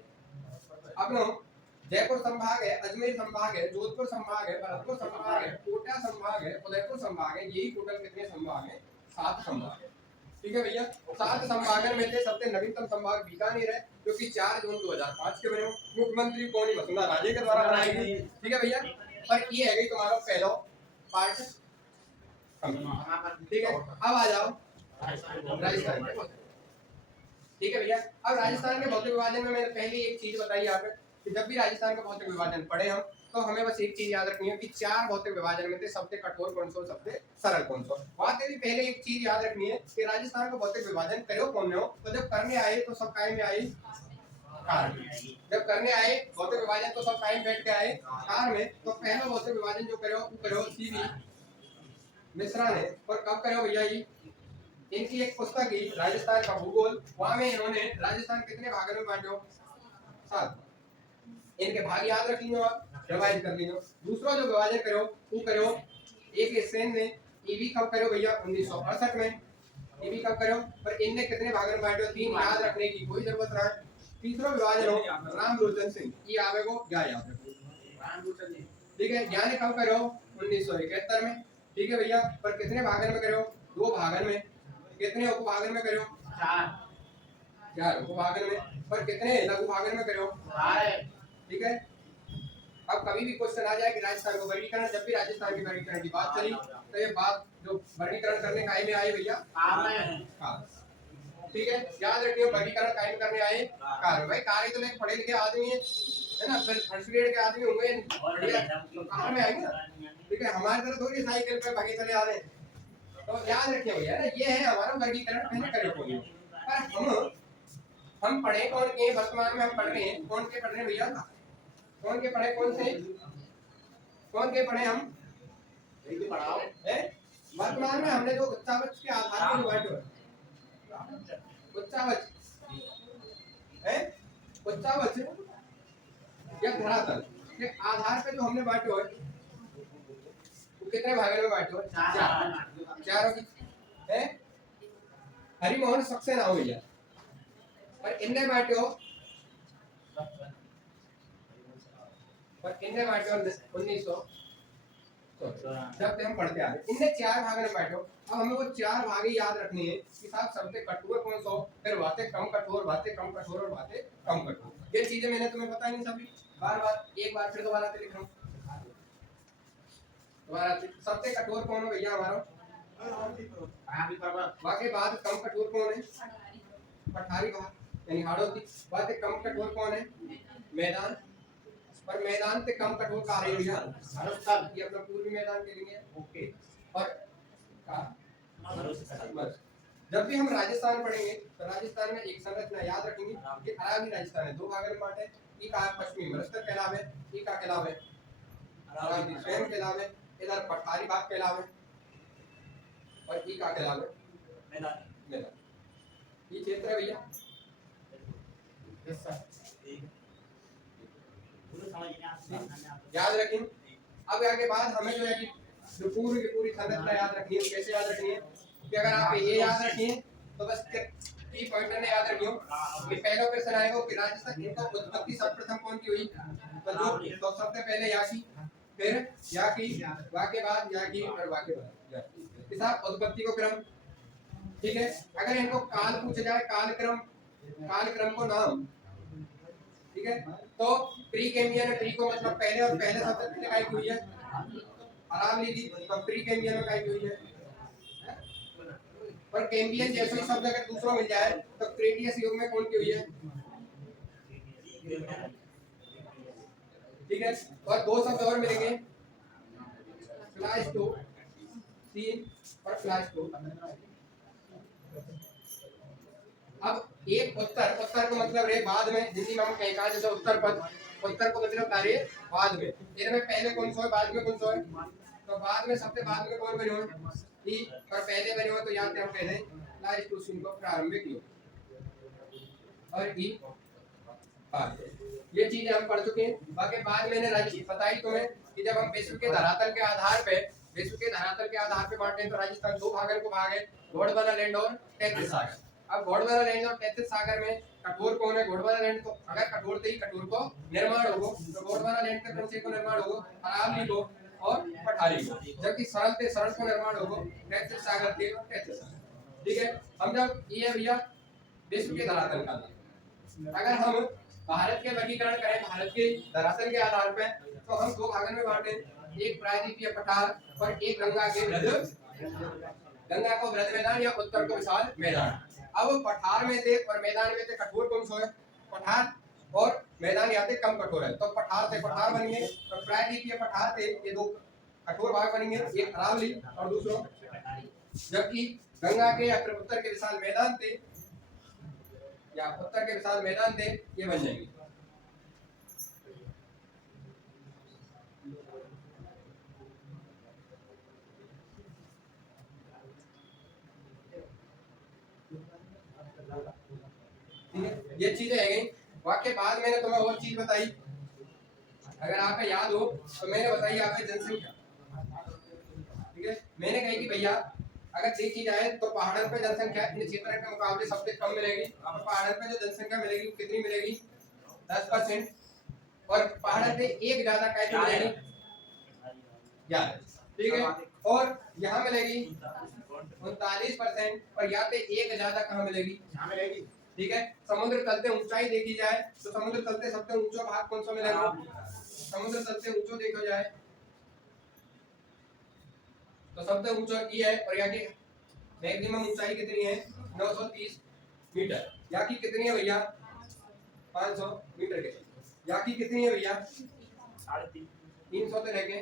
जयपुर संभाग है, अजमेर संभाग है, जोधपुर संभाग है, भरतपुर संभाग है, कोटा संभाग है, उदयपुर संभाग है। यही टोटल कितने संभाग है 7 संभाग है। ठीक है भैया, 7 संभागों में से सबसे नवीनतम संभाग बीकानेर है जो कि 4 जून 2005 के बने हो। मुख्यमंत्री कौन वसुंधरा राजे के द्वारा बनाई गई। ठीक है भैया, और ये है गई तुम्हारा पहला पार्ट ठीक है, अब आ जाओ राजस्थान के भौतिक। ठीक है भैया, अब राजस्थान के भौतिक विभाजन में मैंने पहले एक चीज बताई यहाँ पे कि जब भी राजस्थान का भौतिक विभाजन पढ़े हम तो हमें बस एक चीज याद रखनी है कि 4 भौतिक विभाजन में से सबसे कठोर कौन सा, सबसे सरल कौन सा। बात है पहले एक चीज याद रखनी है कि राजस्थान का भौतिक विभाजन करो कौन हो, तो जब करने आए तो सब काय में आए, कार में। जब करने आए भौतिक विभाजन तो सब टाइम बैठ के आए कार में। तो पहला भौतिक विभाजन जो करो सीवी मिश्रा ने, और कब करो भैया ये, इनकी एक पुस्तक ही राजस्थान का भूगोल, वहां में इन्होंने राजस्थान कितने भागों में बांटो, 7। इनके भाग याद रख लीजिए और रिवाइज कर लीजिए। दूसरा जो विभाजन करो वो करो एक सेन ने ईवी कब करो भैया 1968 में, ईवी कब करो, पर इनने कितने भागों में बांटो, 3। याद रखने की कोई जरूरत ना है। तीसरा विभाजन हो रामलोचन सिंह, ये आवेगो क्या याद रखो, रामलोचन सिंह, ठीक है। ज्ञान कब करो 1971 में, ठीक है भैया, पर कितने भागन में करो, 2 भागन में। कितने उपभागन में करो, 4 उपभागन में, पर कितने लघु भागन में करो, 4। ठीक है। अब कभी भी क्वेश्चन आ जाए कि राजस्थान को वर्गीकरण, जब भी राजस्थान के वर्गीकरण की बात चली तो ये बात जो वर्गीकरण करने काय में आए भैया, कार। ठीक है, याद रखिए वर्गीकरण काय में करने आए कार। भाई कार तो लेके पढ़े लिखे आदमी है ना, फिर फर्स्ट ग्रेड के आदमी होंगे बढ़िया, तो कार में आएंगे ना। ठीक है, हमारे तरह थोड़ी साइकिल पे भागे चले आ रहे हैं। तो याद रखिए भैया ना, ये है हमारा वर्गीकरण पहले करे कोई। पर हम पढ़े कौन के, वर्तमान में हम पढ़ रहे हैं कौन के पढ़ रहे हैं भैया, कौन के पढ़े, कौन से, कौन के पढ़े हम, वर्तमान में हमने जो उच्चावच के आधार पर बांटे, उच्चावच है, उच्चावच या धरातल के आधार पे जो हमने बांटे हो, तो कितने भागों में बांटे हो, 4। चारों की है। हरिमोहन सक्सेना हो भैया, पर इनने बांटे हो, पर इनने बांटे हो 1900 जब से हम पढ़ते आ रहे, इनने 4 भागों में बांटे हो। अब हमें वो 4 भागे याद रखनी है कि साहब सबसे कठोर कौन सा, फिर बातें कम कठोर, बातें कम कठोर और बातें कम कठोर। ये चीजें मैंने तुम्हें बताई नहीं सभी, बार एक बार फिर दोबारा से लिख रहा हूँ। दोबारा सबसे कठोर कौन है भैया हमारा, बाकी बात कम कठोर कौन है, पठारी भाग यानी हाड़ोती। बातें कम कठोर कौन है, मैदान। पर मैदान से कम कठोर का है भैया हरस्ताल, ये अपना पूर्वी मैदान के लिए ओके। और जब भी हम राजस्थान पढ़ेंगे तो राजस्थान में एक संरचना याद रखेंगे कि अरावली राजस्थान है 2 भागों में बांटे। एक का पश्चिमी मरस्तर कहलावे, एक का कहलावे अरावली स्वयं कहलावे, इधर पठारी भाग कहलावे, और एक का कहलावे मैदान। ये क्षेत्र है भैया, याद रखें। अब आगे बाद हमें जो है कि जो पूरी की पूरी संरचना याद रखनी है। कैसे याद रखनी है कि अगर आप ये याद रखिए तो बस की पॉइंटर ने याद रखियो कि पहला क्वेश्चन आएगा कि राजस्थान इनका उत्पत्ति सर्वप्रथम कौन की हुई, तो सबसे पहले या की, फिर या की, वाके बाद या की, और वाके बाद किताब उत्पत्ति को क्रम। ठीक है, अगर इनको काल पूछा जाए, काल क्रम को नाम, ठीक है, तो प्री कैम्बियन में प्री को मतलब पहले, और पहले सबसे पहले काय हुई है अरावली ली, तो प्री कैम्बियन में काय हुई है। पर कैम्बियन जैसे ही शब्द अगर दूसरा मिल जाए तो क्रेटियस युग में कौन की हुई है, ठीक है। और 2 शब्द और मिलेंगे, फ्लास्टो 3 और फ्लास्टो। अब एक उत्तर को मतलब रे बाद में, हिंदी में हम कहें जैसे उत्तर पद, उत्तर को मतलब कार्य बाद में। इनमें पहले कौन सा है, बाद में कौन सा है, तो बाद में सबसे बाद में कौन बने हो ई, और पहले बने हो तो यहाँ पे हम पहले लास्ट टू सीन को प्रारंभिक योग और ई बाद। ये चीजें हम पढ़ चुके हैं। बाकी बाद मैंने राजस्थान बताई तुम्हें कि जब हम विश्व के धरातल के आधार पे बांटे तो राजस्थान 2 भागों को भाग है, घोड़वाला लैंड और 33 सागर। अब घोड़वाला लैंड और 33 सागर में कठोर कौन है, घोड़वाला लैंड को अगर कठोर से ही कठोर को निर्माण होगा तो घोड़वाला लैंड का कौन से को निर्माण होगा, अरावली को और पठारी को, जबकि सरल से सरल को निर्माण होगा 33 सागर के 33 सागर। ठीक है, हम जब ये भैया विश्व के धरातल का, अगर हम भारत के वर्गीकरण करें भारत के धरातल के आधार पर तो हम 2 भागों में बांटे, एक प्रायद्वीपीय पठार और एक गंगा के ब्रज गंगा को वृहद मैदान या उत्तर को विशाल मैदान। अब पठार में थे और मैदान में थे, कठोर कौन सा है? पठार। और मैदान यहाँ थे कम कठोर है, तो पठार से पठार बनेंगे। तो प्रायद्वीप ये पठार थे, ये दो कठोर भाग बनेंगे, एक अरावली और दूसरा। जबकि गंगा के या फिर उत्तर के विशाल मैदान थे, या उत्तर के विशाल मैदान थे, ये बन जाएंगे। ये चीजें है गई। वाक्य बाद मैंने तुम्हें और चीज बताई, अगर आपको याद हो तो मैंने बताई आपकी जनसंख्या, ठीक है। मैंने कही कि भैया अगर ये चीज आए तो पहाड़ों पे जनसंख्या इन क्षेत्रों के मुकाबले सबसे कम मिलेगी। अब पहाड़ों पे जो जनसंख्या मिलेगी वो कितनी मिलेगी? 10%। और पहाड़ों पे एक ज्यादा कैसे मिलेगी? 11, ठीक है। और यहाँ मिलेगी 39%, और यहाँ पे एक ज्यादा कहाँ मिलेगी? यहाँ मिलेगी, ठीक है। समुद्र तल से ऊंचाई देखी जाए तो समुद्र तल से सबसे ऊंचा भाग कौन सा मिलेगा? समुद्र तल से ऊंचा देखा जाए तो सबसे ऊंचा ये है, और यहाँ की मैक्सिमम ऊंचाई कितनी है? 930 मीटर। यहाँ की कितनी है भैया? 500 मीटर के। यहाँ की कितनी है भैया? 350 से लेके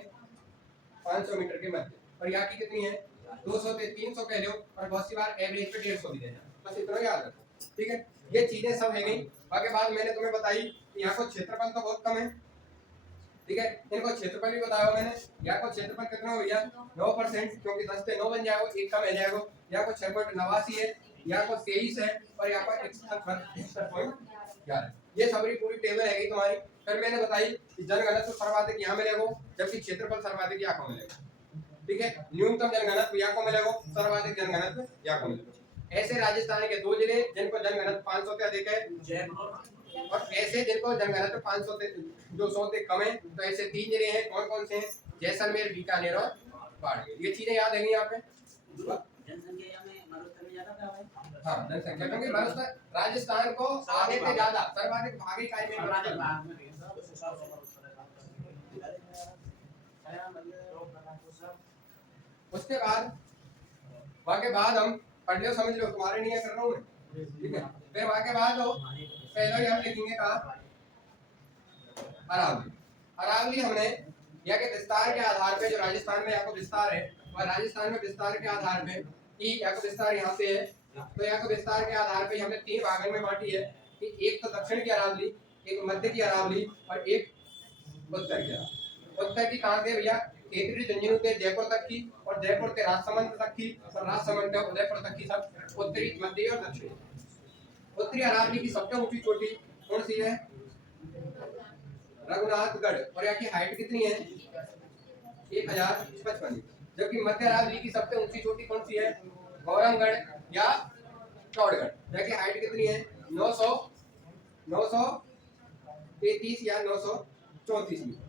500 मीटर के मध्य। और यहाँ की कितनी है? 200 से 300 कह लो, और बहुत सी बार एवरेज पे 150 भी देना, बस इतना याद रखो, ठीक है। ये चीजें सब है गई। बाकी बाद मैंने तुम्हें बताई कि यहाँ को क्षेत्रफल तो बहुत कम है, ठीक है। इनको क्षेत्रफल भी बताया मैंने। यहाँ को क्षेत्रफल कितना हो गया? 9%, क्योंकि 10 से 9 बन जाएगा, एक कम रह जाएगा। यहाँ को 6.89 है, यहाँ को 23 है, और यहाँ पर 61.11। ये सारी पूरी टेबल है गई तुम्हारी। फिर मैंने बताई कि जनघनत्व सर्वाधिक यहाँ मिलेगा, जबकि क्षेत्रफल सर्वाधिक यहाँ को मिलेगा, ठीक है। न्यूनतम जनघनत्व यहाँ को मिलेगा, सर्वाधिक जनघनत्व यहाँ को मिलेगा। ऐसे राजस्थान के 2 जिले जिनको जनघनत्व 500 से अधिक है, और ऐसे जिनको जनघनत्व 500 से 200 से कम है, तो ऐसे 3 जिले हैं। कौन कौन से हैं? जैसलमेर, बीकानेर और बाड़मेर। ये चीजें याद है यहाँ पे। जनसंख्या में मरुस्थल में ज्यादा क्या है? हाँ, जनसंख्या, क्योंकि मरुस्थल राजस्थान को आधे से ज्यादा सर्वाधिक भागी काय में उसके बाद वहाँ के बाद हम पढ़ लो, समझ लो, तुम्हारे लिए कर रहा हूँ मैं, ठीक है। फिर वहाँ के बाद हो पहले ही हम लिखेंगे कहा? अरावली। अरावली हमने यहाँ के विस्तार के आधार पे, जो राजस्थान में यहाँ को विस्तार है, और राजस्थान में विस्तार के आधार पे कि यहाँ का विस्तार यहाँ से है, तो यहाँ के विस्तार के आधार पे हमने 3 भागों में बांटी है कि एक तो दक्षिण की अरावली, एक मध्य की अरावली, और एक उत्तर की अरावली। उत्तर की कहाँ से भैया? खेतरी झुंझुनू से जयपुर तक की, और जयपुर से राजसमंद तक की, और राजसमंद से उदयपुर तक की, सब उत्तरी, मध्य और दक्षिण। उत्तरी अरावली की सबसे ऊंची चोटी कौन सी है? रघुनाथगढ़, और यहाँ की हाइट कितनी है? 1055। जबकि मध्य अरावली की सबसे ऊंची चोटी कौन सी है? गौरमगढ़ या चौड़गढ़, यहाँ की हाइट कितनी है? 933 या 934 मीटर।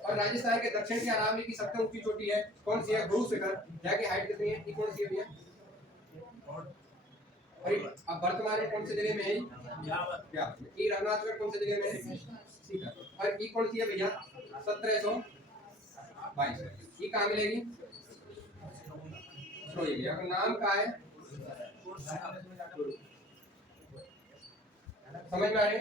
और राजस्थान के दक्षिण की अरावली की सबसे ऊंची चोटी है कौन सी है? गुरु शिखर, जहाँ की हाइट कितनी है? ये कौन सी है भैया? अब वर्तमान में कौन से जिले में है? ये रघुनाथगढ़ कौन से जिले में है? सीकर। और ये कौन सी है भैया? 1722। ये कहाँ मिलेगी? नाम का है, समझ में आ रहे?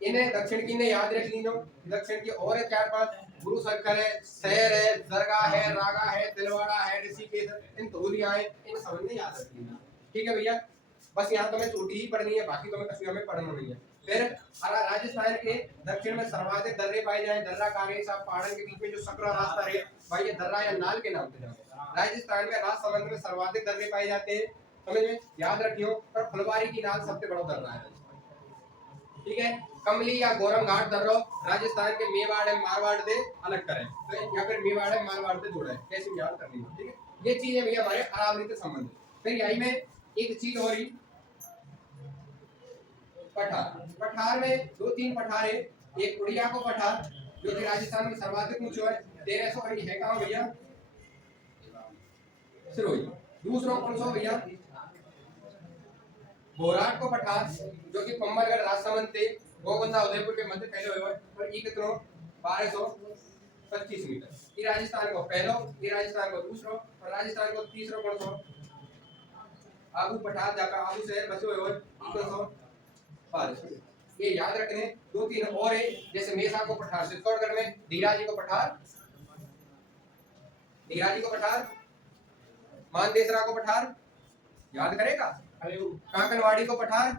इन्हें दक्षिण की ने याद रख लीजिए। दक्षिण की और है 4-5, गुरु सर्कल है, शहर है, दरगाह है, रागा है, तिलवाड़ा है, ऋषिकेश, इन धोलिया है, इन सब ने याद रख लीजिए, ठीक है भैया। बस यहाँ तुम्हें चोटी ही पढ़नी है, बाकी तुम्हें कहीं हमें पढ़ना नहीं है। फिर राजस्थान के दक्षिण में सर्वाधिक दर्रे पाए जाए, दर्रा कागज साहब, पहाड़ों के बीच में जो सकरा रास्ता है भाई, ये दर्रा या नाल के नाम से जाते हैं। राजस्थान में राजसमंद में सर्वाधिक दर्रे पाए जाते हैं, समझ में याद रखियो। और फुलवारी की नाल सबसे बड़ा दर्रा है, ठीक है। कमली या गोरम घाट दर्रा राजस्थान के मेवाड़ और मारवाड़ से अलग करें, तो या फिर मेवाड़ और मारवाड़ से जोड़ा है, कैसे याद करनी है, ठीक है। ये चीजें भैया हमारे अरावली से संबंधित। फिर यही में एक चीज हो रही, पठार। पठार में 2-3 पठार है। एक उड़िया को पठार, जो कि राजस्थान में सर्वाधिक ऊंचा है, 1300, और ये है कहाँ भैया? सिरोही। दूसरा कौन सा भैया? बोराट को पठार, जो कि पंबलगढ़ राजसमंद से गोगंदा उदयपुर के मध्य फैले हुए हैं, और ये कितना? 1200 25 मीटर। ये राजस्थान को पहलो, ये राजस्थान को दूसरो और राजस्थान को तीसरो कौन सो आबू पठार जाकर आबू शहर बसो और कौन सो पारस। ये याद रखने। दो तीन और है, जैसे मेसा को पठार चित्तौड़गढ़ में, धीरा जी को पठार, धीरा जी को पठार, मानदेसरा को पठार, याद करेगा। कांकनवाड़ी को पठार,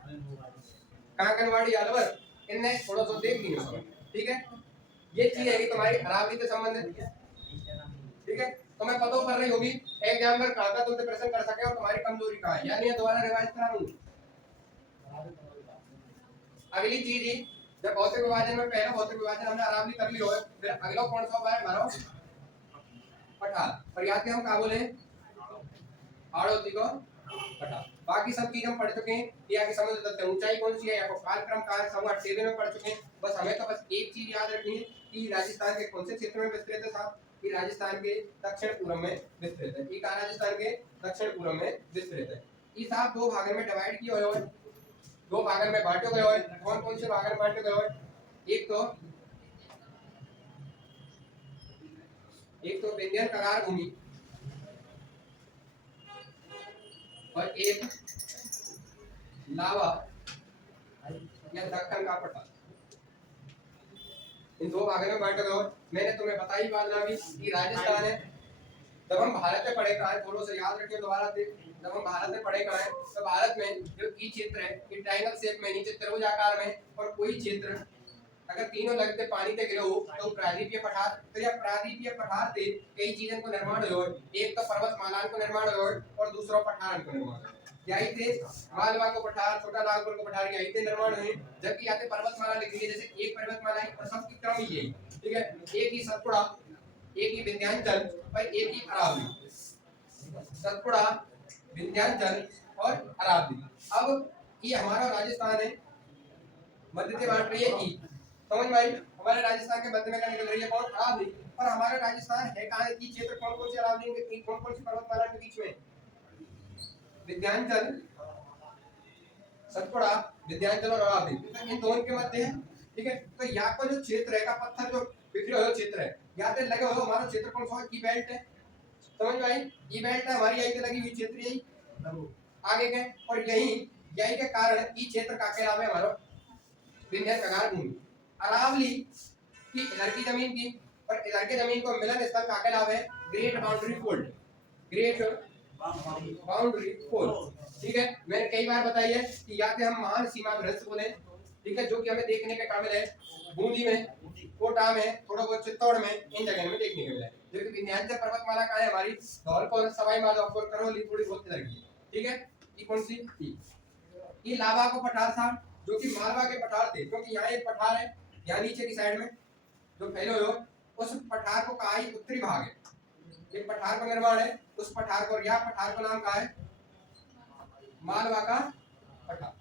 कांकनवाड़ी अलवर, इनने थोड़ा सा देख लिया। ठीक है, ये चीज है कि तुम्हारी अरावली से संबंधित है। ठीक है, तुम्हें पता कर रही होगी एग्जाम में कहां का तुमसे प्रश्न कर सके और तुम्हारी कमजोरी कहां है, यानी दोबारा रिवाइज करा दूंगा। अगली चीज ही, जब भौतिक विभाजन में पहला भौतिक विभाजन हमने अरावली कर लिया है, फिर अगला कौन सा है हमारा पठार। और याद के हम क्या बोले आड़ोती को पठार। बाकी सब चीज हम पढ़ चुके हैं। या कि समझ सकते हैं ऊंचाई कौन सी है, या कालक्रम कार्य समूह टेबल में पढ़ चुके हैं। बस हमें तो बस एक चीज याद रखनी है कि राजस्थान के कौन से क्षेत्र में विस्तृत है साहब, कि राजस्थान के दक्षिण पूर्व में विस्तृत है। ये राजस्थान के दक्षिण पूर्व में विस्तृत है। ये साहब दो भागों में डिवाइड किया हुआ है, दो भागों में बांटे गए हैं। कौन कौन से भागों में बांटे गए हैं? एक तो विंध्य कगार भूमि और एक लावा या दक्कन का पठार। इन दो भागों में बांटे गए। मैंने तुम्हें बताई बात ना भी कि राजस्थान है। जब हम भारत में पढ़े कहा है, थोड़ा सा याद रखिए दोबारा से। जब हम भारत में पढ़े कहा है तो भारत में जो ई क्षेत्र है ये ट्रायंगल शेप में, नीचे त्रिभुज आकार में, और कोई क्षेत्र अगर तीनों लगते पानी से गिरे हो तो प्रादीपीय पठार। तो यह प्रादीपीय पठार से कई चीजों को निर्माण हो, एक तो पर्वतमाला को निर्माण हो और दूसरा पठार को निर्माण हो। यही थे मालवा को पठार, छोटा नागपुर को पठार, यही थे निर्माण हुए। जबकि यहाँ पे पर्वतमाला लिखी है, जैसे एक पर्वतमाला है और सबकी क्रम ही यही। ठीक है, एक ही सतपुड़ा, एक ही विंध्याचल और एक ही अरावली। सतपुड़ा, विंध्याचल और अरावली। अब ये हमारा राजस्थान है, मध्य से बांट रही है की, समझ में आई? हमारे राजस्थान के मध्य में निकल रही है कौन? अरावली। और हमारा राजस्थान है कहाँ की क्षेत्र, कौन कौन सी अरावली के कौन कौन सी पर्वतमाला के बीच में? विंध्याचल, सतपुड़ा, विंध्याचल और अरावली, तो इन दोनों के मध्य है। ठीक है, तो यहाँ का जो क्षेत्र है का पत्थर जो बिखरे हुए क्षेत्र है, यहाँ पे लगे हुए हमारा क्षेत्र कौन सा है? ई बेल्ट है। समझ में आई? ई बेल्ट है हमारी, यही पे लगी हुई क्षेत्र यही आगे के, और यही के कारण ई क्षेत्र का कहलावे हमारा विंध्य कगार भूमि। अरावली की इधर की जमीन की और इधर की जमीन को मिलन स्थल का कहलावे great boundary fold, great boundary fold. ठीक है, मैंने कई बार बताई है कि या फिर हम महान सीमा भ्रष्ट बोले। ठीक है, जो कि हमें देखने के काबिल है बूंदी में, कोटा में, थोड़ा बहुत चित्तौड़ में, इन जगह में देखने को मिला है। जो कि विंध्याचल पर्वतमाला का है हमारी, धौलपुर, सवाई माधोपुर, करौली, थोड़ी बहुत इधर की। ठीक है, ये कौन सी? ये लावा को पठार था, जो कि मालवा के पठार थे, क्योंकि यहाँ एक पठार है, यहाँ नीचे की साइड में जो फैले हुए उस पठार को कहा है उत्तरी भाग है। एक पठार का निर्माण है, उस पठार को, या पठार का नाम क्या है? मालवा का पठार।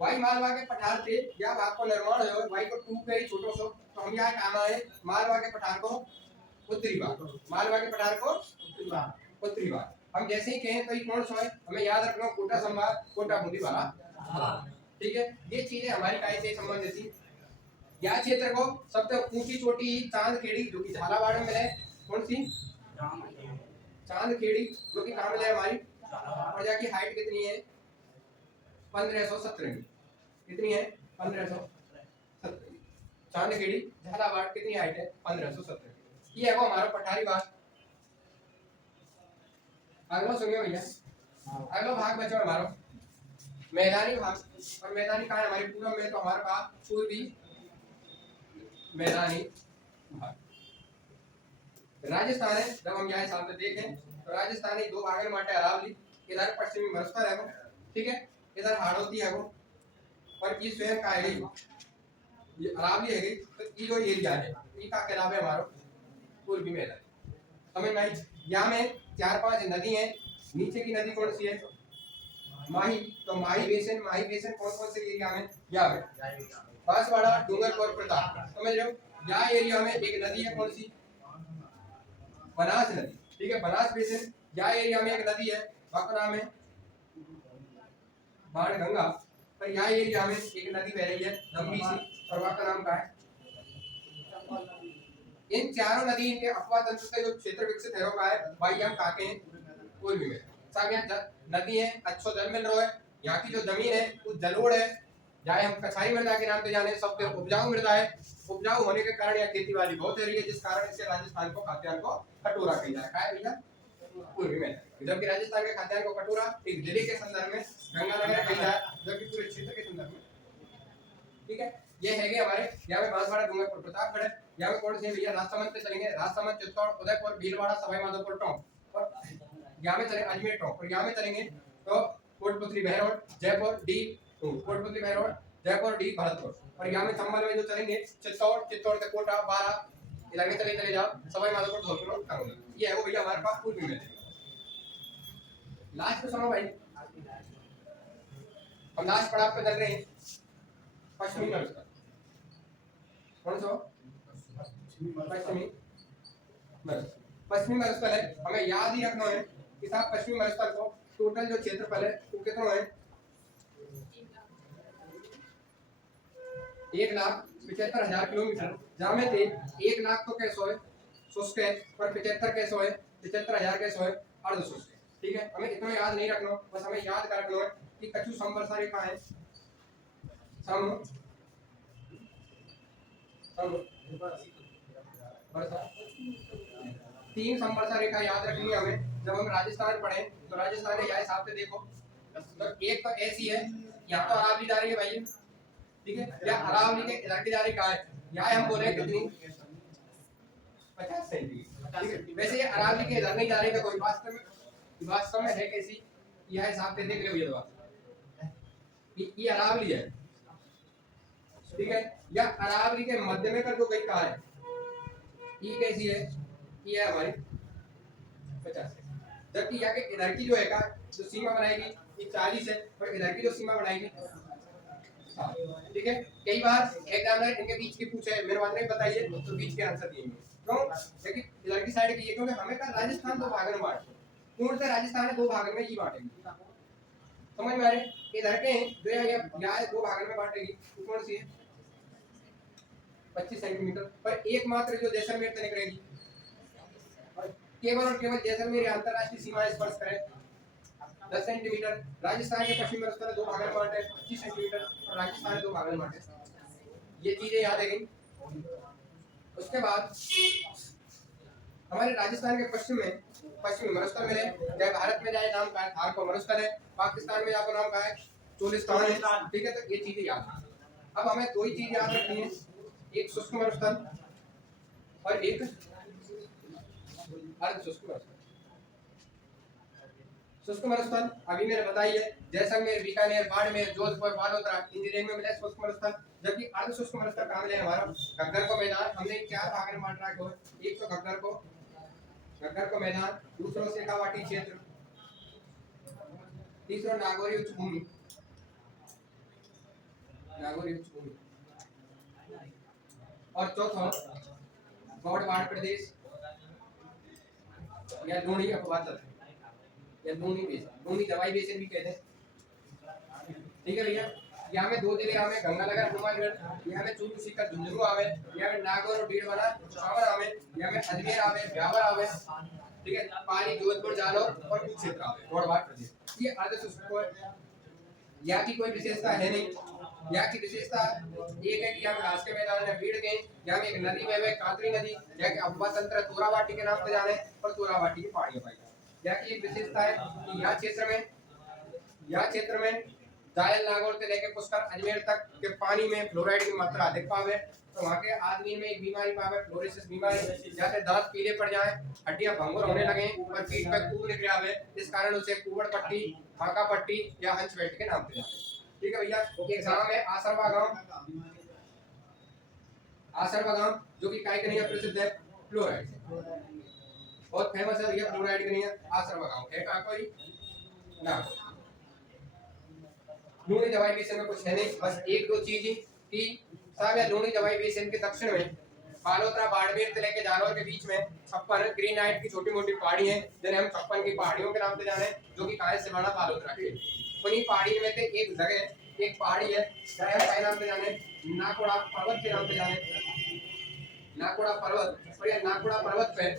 वही मालवा के पठार थे, या भाग को निर्माण है वही को टूट गई छोटो सो, तो हम यहाँ कहना है मालवा के पठार को उत्तरी भाग, मालवा के पठार को उत्तरी भाग। हम जैसे ही कहें तो ये कौन सा है हमें याद रखना, कोटा संभाग, कोटा बूंदी वाला। ठीक है, ये चीजें हमारी काय से संबंधित थी। यह क्षेत्र को सबसे ऊंची चोटी चांदखेड़ी, जो कि झालावाड़ में मिले, कौन सी? चांदखेड़ी, जो कि कहाँ मिले हमारी, और यहाँ की हाइट कितनी है? 1517 मीटर। कितनी है? 1517। चांदखेड़ी झालावाड़ कितनी हाइट है? 1517। ये है वो हमारा पठारी भाग। अगला सुनिए भैया, अगला भाग बचा हमारा मैदानी भाग। और मैदानी कहाँ है हमारे पूर्व में? तो हमारे पास पूर्वी मैदानी भाग राजस्थान है। जब हम यहाँ सामने देखें तो राजस्थान दो भाग में बांटे, अरावली, इधर पश्चिमी बस्तर है वो, ठीक है, इधर हाड़ौती है वो, और ये स्वयं का है ये अरावली है। तो ये जो एरिया है ये का कहलावे हमारा पूर्वी मैदान। समझ में आई? यहाँ में 4-5 नदी है। नीचे की नदी कौन सी है? माही। तो माही बेसिन, माही बेसिन कौन कौन से एरिया में? यहाँ पे बांसवाड़ा, डूंगरपुर, प्रताप। समझ रहे हो? यहाँ एरिया में एक नदी है, कौन सी? बनास नदी। ठीक है, बनास बेसिन। यहाँ एरिया में एक नदी है, वहाँ नाम है बाणगंगा। पर यहाँ एरिया में एक नदी बह रही है लंबी सी, और वहाँ का नाम क्या है? इन चारों नदी के अपवा तंत्र से जो क्षेत्र विकसित है का है भाई हम काके हैं पूर्वी में साहब यहाँ नदी है अच्छो जल मिल रहा है यहाँ की जो जमीन है वो जलोढ़ है चाहे हम कछाई मृदा के नाम से जाने सबसे उपजाऊ मृदा है उपजाऊ होने के कारण यहाँ खेती बाड़ी बहुत हो रही है जिस कारण इसे राजस्थान को खाद्यान्न को कटोरा कहा जाता है भैया पूर्वी में जबकि राजस्थान के खाद्यान्न को कटोरा एक जिले के संदर्भ में गंगानगर कहा जाता है जबकि पूरे क्षेत्र के संदर्भ में ठीक है ये है हमारे यहाँ में बांसवाड़ा डूंगरपुर प्रतापगढ़ यहाँ में कौन से भैया राजसमंद पे चलेंगे राजसमंद चित्तौड़ उदयपुर भीलवाड़ा सवाई माधोपुर टोंक और यहाँ में चलेंगे अजमेर टोंक और यहाँ में चलेंगे तो कोटपुतली बहरोड जयपुर डी कोटपुतली बहरोड जयपुर डी भरतपुर और यहाँ में चंबल में जो चलेंगे चित्तौड़ से कोटा बारा इलाके चले जाओ सवाई माधोपुर धौलपुर और करौली ये है वो भैया हमारे पास पूर्वी में लास्ट को सुनो भाई हम लास्ट पड़ाव पे चल रहे हैं पश्चिमी मरुस्थल कौन सा पश्चिमी मरुस्थल है हमें याद ही रखना है कि साहब पश्चिमी मरुस्थल को टोटल जो क्षेत्रफल है वो कितना है 1,75,000 किलोमीटर जहाँ में थे 1 लाख तो कैसो है शुष्क है पर 75 कैसो है 75,000 कैसो है अर्ध शुष्क है ठीक है हमें इतना याद नहीं रखना बस हमें याद कर रखना है कि कछु समवर्षा रेखा है तीन समवर्षा रेखा याद रखनी है हमें जब हम राजस्थान पढ़े तो राजस्थान में यह हिसाब से देखो तो एक तो ऐसी है यहाँ तो अरावली जा रही है भाई ठीक है या अरावली के इधर की जा रही कहाँ है यहाँ हम बोले कितनी 50 सेंटीमीटर ठीक है वैसे ये अरावली के इधर नहीं जा रही है कोई वास्तव में है कैसी यह हिसाब से देख लो ये अरावली है ठीक है या अरावली के मध्य में कर दो कहीं कहा है ये कैसी है ये है हमारी 50 जबकि यहाँ के इधर की जो है का जो सीमा बनाएगी ये 40 है और इधर की जो सीमा बनाएगी ठीक है कई बार एग्जामिनर इनके बीच की पूछे मेरे बात नहीं बताइए तो बीच के आंसर दिए क्यों क्योंकि इधर की साइड की ये क्योंकि हमें का राजस्थान दो भागों में बांटे पूर्ण से राजस्थान दो भागों में ही बांटेगी समझ में आ रहे इधर के जो यहाँ दो भागों में बांटेगी कौन सी है 25 सेंटीमीटर पर एकमात्र जो जैसलमेर से निकलेगी केवल और केवल जैसलमेर अंतरराष्ट्रीय सीमा स्पर्श करे 10 सेंटीमीटर राजस्थान के पश्चिमी मरुस्थल दो भागों में बांटे 25 सेंटीमीटर और राजस्थान दो भागों में बांटे ये चीजें याद है उसके बाद हमारे राजस्थान के पश्चिमी मरुस्थल में है चाहे भारत में जाए नाम का है थार को मरुस्थल है पाकिस्तान में आपको नाम का है चोलिस्तान है ठीक है तो ये चीजें याद है अब हमें दो ही चीज याद रखनी है एक शुष्क मरुस्थल और एक अर्ध शुष्क मरुस्थल शुष्क मरुस्थल अभी मैंने बताई है जैसलमेर बीकानेर बाड़मेर जोधपुर बालोतरा इन जिले में मिला शुष्क मरुस्थल जबकि अर्ध शुष्क मरुस्थल कहाँ मिला हमारा घग्गर को मैदान हमने चार भाग में बांट रखा है एक तो घग्गर को मैदान दूसरा शेखावाटी क्षेत्र तीसरा नागौरी उच्च भूमि और चौथा गौड़वाड़ प्रदेश या लूणी अपवादक या लूणी दवाई बेसिन भी कहते हैं ठीक है भैया यहाँ में दो जिले आवे गंगानगर हनुमानगढ़ यहाँ में चूरू सीकर झुंझुनू आवे यहाँ में नागौर और भीलवाड़ा छावर आवे यहाँ में अजमेर आवे ब्यावर आवे ठीक है पाली जोधपुर जालौर और कुछ क्षेत्र आवे गौड़वाड़ प्रदेश ये अर्ध शुष्क है यहाँ की कोई विशेषता है नहीं यहाँ की विशेषता एक है कि यहाँ घास के मैदान है भीड़ के यहाँ में एक नदी में है कातरी नदी यहाँ के अब्बा तंत्र तोरावाटी के नाम से जाने और तोरावाटी की पहाड़ियां पाई यहाँ की एक विशेषता है कि यहाँ क्षेत्र में जायल नागौर से लेकर पुष्कर अजमेर तक के पानी में फ्लोराइड की मात्रा अधिक पावे तो वहाँ के आदमी में एक बीमारी पावे फ्लोरोसिस बीमारी जैसे दांत पीले पड़ जाए हड्डियां भंगुर होने लगे और पीठ पे कुब निकल आवे इस कारण उसे कुबड़ पट्टी फाका पट्टी या हंस बैठ के नाम से जाते ठीक है भैया एक गांव है आसरवा गांव जो कि काय कन्हैया प्रसिद्ध है फ्लोराइड बहुत फेमस है भैया फ्लोराइड कन्हैया आसरवा गांव है का कोई ना लूणी दवाई बेसिन में कुछ है नहीं बस एक दो चीज कि साहब या लूणी दवाई बेसिन के दक्षिण में बालोतरा बाड़मेर से लेके जालौर के बीच में 56 ग्रेनाइट की छोटी मोटी पहाड़ी है जिन्हें हम 56 की पहाड़ियों के नाम से जाने जो कि कहाँ से बना बालोतरा के उन्हीं पहाड़ी में से एक जगह एक पहाड़ी है जहाँ हम नाम से जाने नाकोड़ा पर्वत के नाम से जाने नाकोड़ा पर्वत, और ये नाकोड़ा पर्वत पे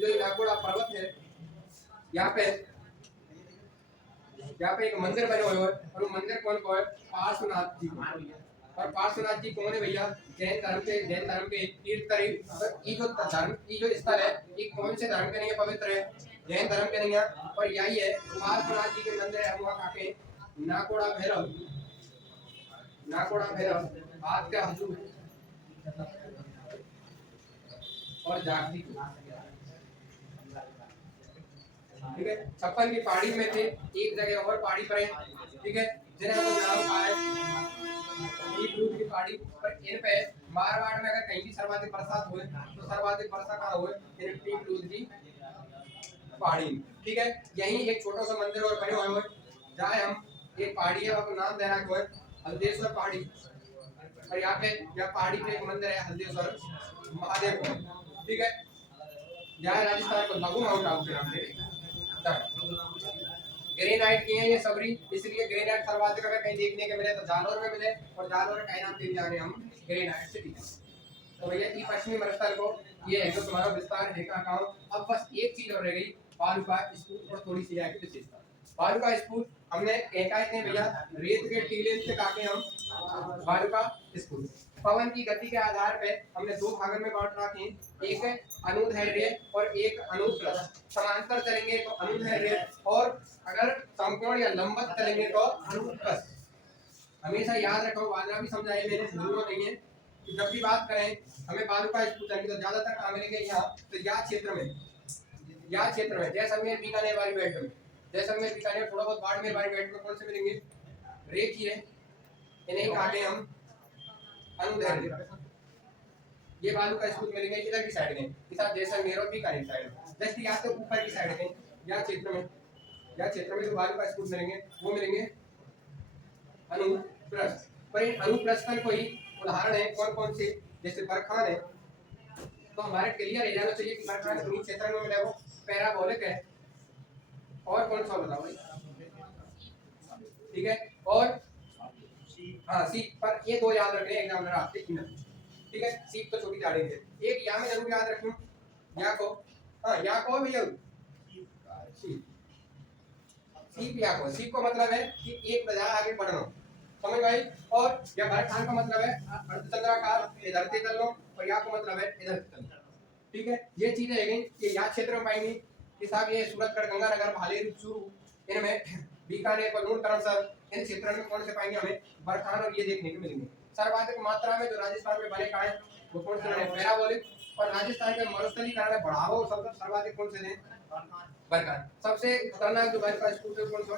जो ये नाकोड़ा पर्वत है यहाँ पे एक मंदिर बने हुए हैं, और वो मंदिर कौन को है? पार्श्वनाथ जी को। और पार्श्वनाथ जी कौन है भैया? जैन धर्म के तीर्थ ये जो धर्म ये जो स्थल है ये कौन से धर्म के नहीं है? पवित्र है, जैन धर्म के नहीं है। और यही है पार्श्वनाथ जी के मंदिर है। हम वहाँ आके नाकोड़ा भैरव हाथ का हजू और जागती, ठीक है। 56 की पहाड़ी में थे, एक जगह और पहाड़ी पर है, ठीक है, जिन्हें हम नाम कहा है की पहाड़ी पर। इन पे मारवाड़ में अगर कहीं भी सर्वाधिक बरसात हुए तो सर्वाधिक वर्षा कहाँ हुए? इन टीपलूद की पहाड़ी, ठीक है। यही एक छोटा सा मंदिर और बने हुए जहाँ हम एक पहाड़ी है वहाँ नाम देना है हल्देश्वर पहाड़ी, और यहाँ पे पहाड़ी पे एक मंदिर है हल्देश्वर महादेव का, ठीक है। यहाँ राजस्थान को बगू माउंट आबू के नाम से ग्रेनाइट की है ये सबरी, इसलिए ग्रेनाइट सर्वाधिक अगर कहीं देखने के मिले तो जालौर में मिले, और जालौर का नाम दे जाने हम ग्रेनाइट सिटी। तो भैया की पश्चिमी मरुस्थल को ये है जो तुम्हारा विस्तार है का काम। अब बस एक चीज और रह गई, बालू का स्तूप और थोड़ी सी यहाँ की विशेषता। बालू का स्तूप हमने कहते हैं भैया रेत के टीले से काटे हम बालू का स्तूप। पवन की गति के आधार पे हमने दो भागों में बांट रखे, एक अनुदैर्घ्य और एक अनुप्रस्थ। समांतर चलेंगे तो अनुदैर्घ्य, और अगर समकोण या लंबवत चलेंगे तो अनुप्रस्थ। हमेशा याद रखो, वाला भी समझाइए मैंने, भूलो नहीं है। तो जब भी बात करें हमें बालू का स्तूप चाहिए तो ज्यादातर कहाँ मिलेंगे? यहाँ तो या क्षेत्र में जैसलमेर बीकानेर वाली बेल्ट में, जैसलमेर बीकानेर थोड़ा बहुत बाड़मेर वाली बेल्ट में कौन से मिलेंगे? रेखीय, इन्हें काटे हम अनुदैर्घ्य। ये बालू का स्तूप मिलेंगे इधर की साइड में, इधर जैसलमेर और बीकानेर साइड में। जैसे यहाँ से ऊपर की साइड में या क्षेत्र में जो बालू का स्तूप मिलेंगे वो मिलेंगे अनुप्रस्थ। पर इन अनुप्रस्थल को ही उदाहरण है कौन से? जैसे बरखान है, तो हमारे क्लियर हो जाना चाहिए कि बरखान किस क्षेत्र में मिलेगा? पैराबोलिक है। और कौन सा बताओ भाई? ठीक है, और हाँ सीप, पर ये दो याद रखने एग्जामिनर आपके, ठीक है। सीप तो छोटी दाढ़ी है, एक यहाँ में जरूर याद रखूं, यहाँ को, हाँ यहाँ को भैया सीप को मतलब है कि एक बजाय आगे बढ़ना, समझ भाई। और या बरखान का मतलब है अर्धचंद्राकार, इधर से चल लो, और यहाँ को मतलब है इधर से चल लो, ठीक है। ये चीजें है ये यहाँ क्षेत्र में पाएंगे कि साहब ये सूरतगढ़, गंगानगर, भालेर, चूरू, इनमें बीकानेर, पलूर, करणसर, इन क्षेत्रों में कौन से पाएंगे? हमें बरखान और ये देखने को मिलेंगे। सर्वाधिक मात्रा में जो राजस्थान में बने कहाँ है वो कौन से? पैराबोलिक। और राजस्थान के मरुस्थलीकरण में बढ़ावा सबसे सर्वाधिक कौन से? बरखान। सबसे खतरनाक जो बालू का स्तूप है कौन सा?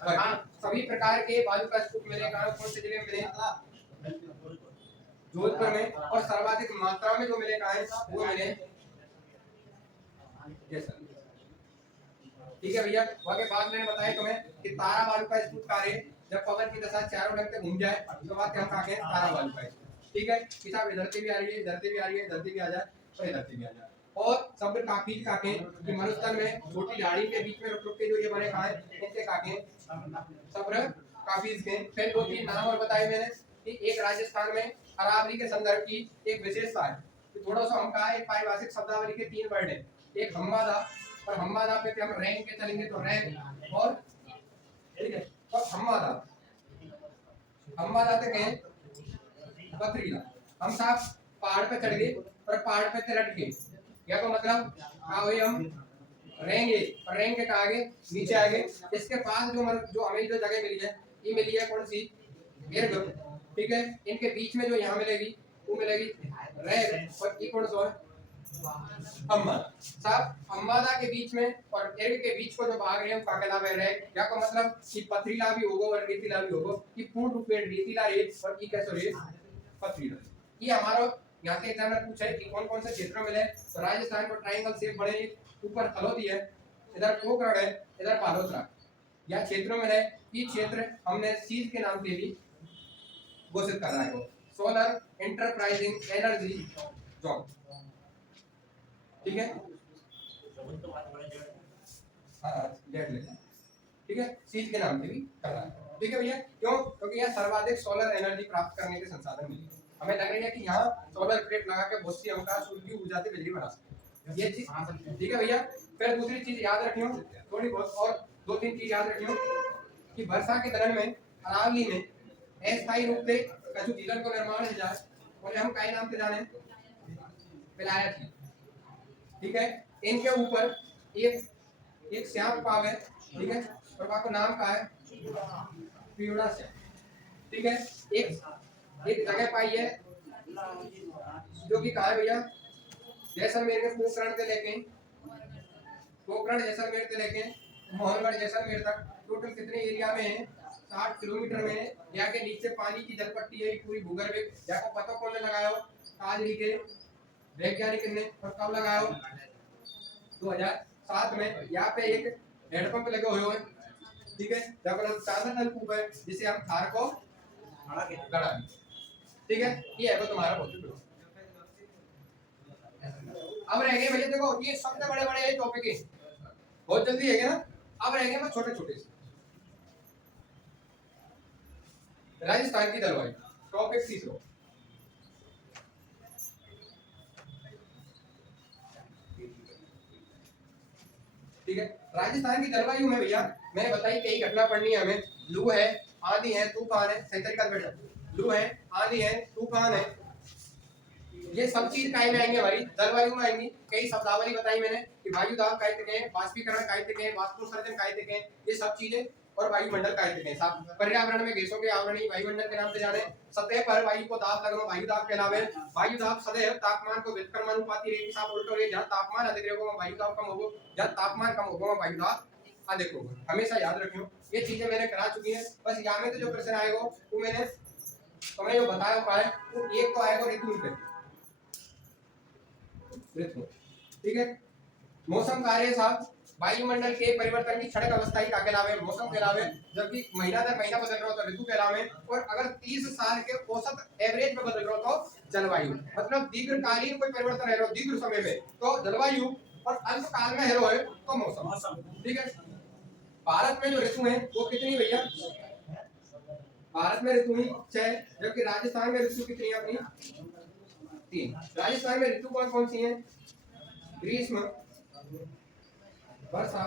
बरखान। सभी प्रकार के बालू का स्तूप मिले कहाँ? कौन से जिले में मिले? जोधपुर में। और सर्वाधिक मात्रा में जो मिले कहाँ है? वो मिले ठीक है भैया। वहाँ के बाद मैंने बताया तुम्हें कि तारा बालू का स्तूप कार्य जब पवन की दशा चारों ढंग से घूम जाए तो बात क्या कहा तारा बालू का, ठीक है। किताब इधरती भी आ रही है, इधरती भी आ रही है, इधरती भी आ जाए और इधरती भी आ जाए। और सब्र काफी काके कि मरुस्थल में छोटी झाड़ी के बीच में रुक के जो ये बने कहाँ है इनसे काके सब्र काफी के। फिर दो तीन नाम और बताए मैंने कि एक राजस्थान में अरावली के संदर्भ की एक विशेषता है कि थोड़ा सा हम कहा एक पारिभाषिक शब्दावली के तीन वर्ड है, एक हमवादा, और हमवादा पे हम रैंक के चलेंगे तो रैंक, और ठीक है तो हमवादा ते कहें पथरीला। हम साहब पहाड़ पे चढ़ गए और पहाड़ पे तिलट गए, या तो मतलब हुए हम रहेंगे और रहेंगे कहाँ आगे नीचे आ गए। इसके पास जो हमें जो जगह मिली है ये मिली है कौन सी? दीर्घ, ठीक है। इनके बीच में जो यहाँ मिलेगी वो मिलेगी रैग, और ये कौन सा है? हमवादा। साहब हमवादा के बीच में और दीर्घ के बीच को जो भाग रहे हैं क्या कहलाता है? रैग। या का मतलब कि पथरीला भी होगा और रेतीला भी होगा, कि पूर्ण रूप में रेतीला रेत और ये कैसे रेत पथरीला। ये हमारा यहाँ के एग्जाम में पूछा है कि कौन कौन से क्षेत्र मिले। तो राजस्थान को ट्रायंगल शेप बने, ऊपर हलोदी है, इधर पोखरण है, इधर बालोतरा, या क्षेत्रों में है। ये क्षेत्र हमने सीज के नाम से भी घोषित कर रहा है, सोलर एंटरप्राइजिंग एनर्जी जोन, ठीक है। हाँ ठीक है, सीज के नाम से भी कर रहा है, ठीक है भैया। क्यों? क्योंकि यहाँ सर्वाधिक सोलर एनर्जी प्राप्त करने के संसाधन मिले, हमें लग रही है कि यहाँ सोलर प्लेट लगा के बहुत सी हम सूर्य की ऊर्जा से बिजली बना सकते हैं। ये चीज ठीक है भैया। फिर दूसरी चीज याद रखियो, थोड़ी बहुत और 2-3 चीज याद रखियो कि वर्षा के दौरान में अरावली में अस्थायी रूप से कछु झीलन को निर्माण हो जाए और हम कई नाम से जाने पिलाया थी। ठीक है, इनके ऊपर एक श्याम पाव है। ठीक है, और का नाम का है पीवड़ा श्याम। ठीक है, एक जगह पाई है जो कि कहा है भैया जैसलमेर के पोखरण जैसलमेर से लेके मोहनगढ़ जैसलमेर तक टोटल कितने एरिया में है? 60 किलोमीटर में है। यहाँ के नीचे पानी की जलपट्टी है पूरी भूगर्भिक। यहाँ को पता कौन ने लगाया हो? काजरी के वैज्ञानिक ने। और कब लगाया हो? 2007 में। यहाँ पे एक हैंडपंप लगे हुए हैं। ठीक है, चादर नलकूप है जिसे हम थार को गड़ा। ठीक है, ये है वो तुम्हारा बहुत। अब रह गए भैया, देखो ये सबसे बड़े बड़े टॉपिक है, बहुत जल्दी है ना। अब रह गए छोटे छोटे से। राजस्थान की जलवायु टॉपिक 30। ठीक है, राजस्थान की जलवायु में भैया मैंने बताई कई घटना पढ़नी है हमें। लू है, आंधी है, तूफान है। सही तरीका से बैठा। लू है, आंधी है, तूफान है, ये सब चीज काय में आएंगे? हमारी जलवायु में आएंगी। कई शब्दावली बताई मैंने कि वायु दाब कायिक है, बाष्पीकरण कायिक है, वाष्पोत्सर्जन कायिक है, ये सब चीजें। और वायुमंडल कायिक है साहब। पर्यावरण में गैसों के आवरणी वायुमंडल के नाम से जाने। सतह पर वायु को दाब लगना वायु दाब कहलावे। वायु दाब सदैव तापमान को व्युत्क्रमानुपाती रेखी साहब उल्टो रे। जहां तापमान अधिक रहेगा वायु दाब कम होगा, जहां तापमान कम होगा वायु दाब अधिक होगा। हमेशा याद रखियो, ये चीजें मैंने करा चुकी है। बस यहाँ में तो जो प्रश्न आएगा वो मैंने तुम्हें जो बताया हुआ है वो एक तो आएगा ऋतु पे। ठीक है, मौसम कार्य साहब वायुमंडल के परिवर्तन की क्षणिक अवस्था ही का कहलावे, मौसम कहलावे। जबकि महीना दर महीना बदल रहा हो तो ऋतु कहलावे। और अगर 30 साल के औसत एवरेज में बदल रहा हो तो जलवायु। मतलब दीर्घकालीन कोई परिवर्तन है दीर्घ समय में तो जलवायु, और अंत काल में है तो मौसम। ठीक है, भारत में जो ऋतु है वो कितनी भैया? भारत में ऋतु ही 6, जबकि राजस्थान में ऋतु कितनी है अपनी? 3। राजस्थान में ऋतु कौन कौन सी है? ग्रीष्म, वर्षा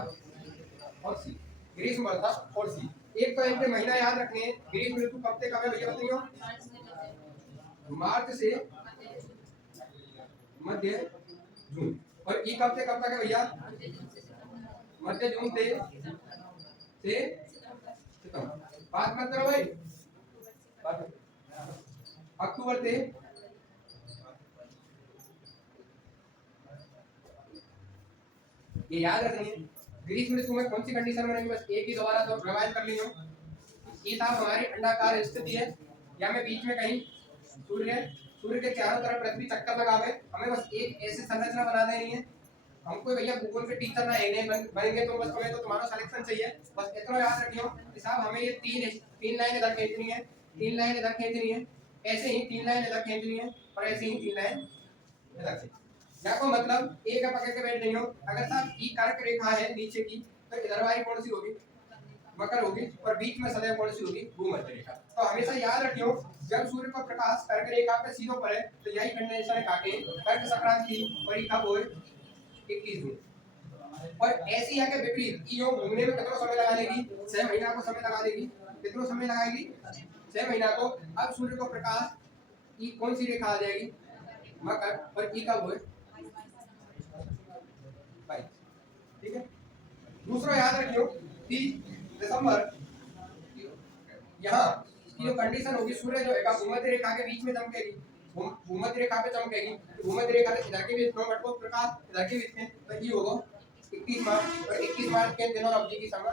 और शीत। ग्रीष्म, वर्षा और शीत। एक तो इनके महीना याद रखने हैं। ग्रीष्म ऋतु कब से कब है भैया बताइए? मार्च से मध्य जून। और ये कब से कब तक है भैया? मध्य जून से सितंबर। बात मत करो भाई। अक्टूबर से ये याद रखनी। ग्रीष्म ऋतु में कौन सी कंडीशन बनेगी? बस एक ही दोबारा तो रिवाइज कर लीजिए। ये था हमारी अंडाकार स्थिति है। या में बीच में कहीं सूर्य के चारों तरफ पृथ्वी चक्कर लगावे। हमें बस एक ऐसी संरचना बना देनी है। हमको भैया भूगोल के टीचर ना बनेंगे तो बस हमें तो तुम्हारा सिलेक्शन चाहिए। बस इतना याद रखियो कि साहब हमें ये तीन लाइन इधर खींचनी है, 3 लाइन इधर खींचनी है, ऐसे ही 3 लाइन इधर खींचनी है और ऐसे ही 3 लाइन इधर खींचनी। देखो मतलब एक का पकड़ के बैठ नहीं हो। अगर साहब ई कर्क रेखा है नीचे की तो इधर वाली कौन सी होगी? मकर होगी। और बीच में सदैव कौन सी होगी? भूमध्य रेखा। तो हमेशा याद रखियो जब सूर्य का प्रकाश कर्क रेखा पे सीधो पड़े तो यही कंडीशन है काटे कर्क संक्रांति और ये कब होए? 21 जून। और ऐसी है कि विपरीत यो घूमने में कितना समय लगा लेगी? 6 महीना को समय लगा देगी। कितना समय लगाएगी? 6 महीना को। अब सूर्य को प्रकाश की कौन सी रेखा आ जाएगी? मकर। और ई कब होए? 22। ठीक है, दूसरा याद रखियो 30 दिसंबर यहाँ की जो कंडीशन होगी सूर्य जो है भूमध्य रेखा के बीच में चमकेगी। भूमध्य रेखा पे चमकेगी। भूमध्य रेखा के इधर के बीच में बट को प्रकाश इधर के बीच में तो ये होगा 21 मार्च। और 21 मार्च के दिन और अवधि की समय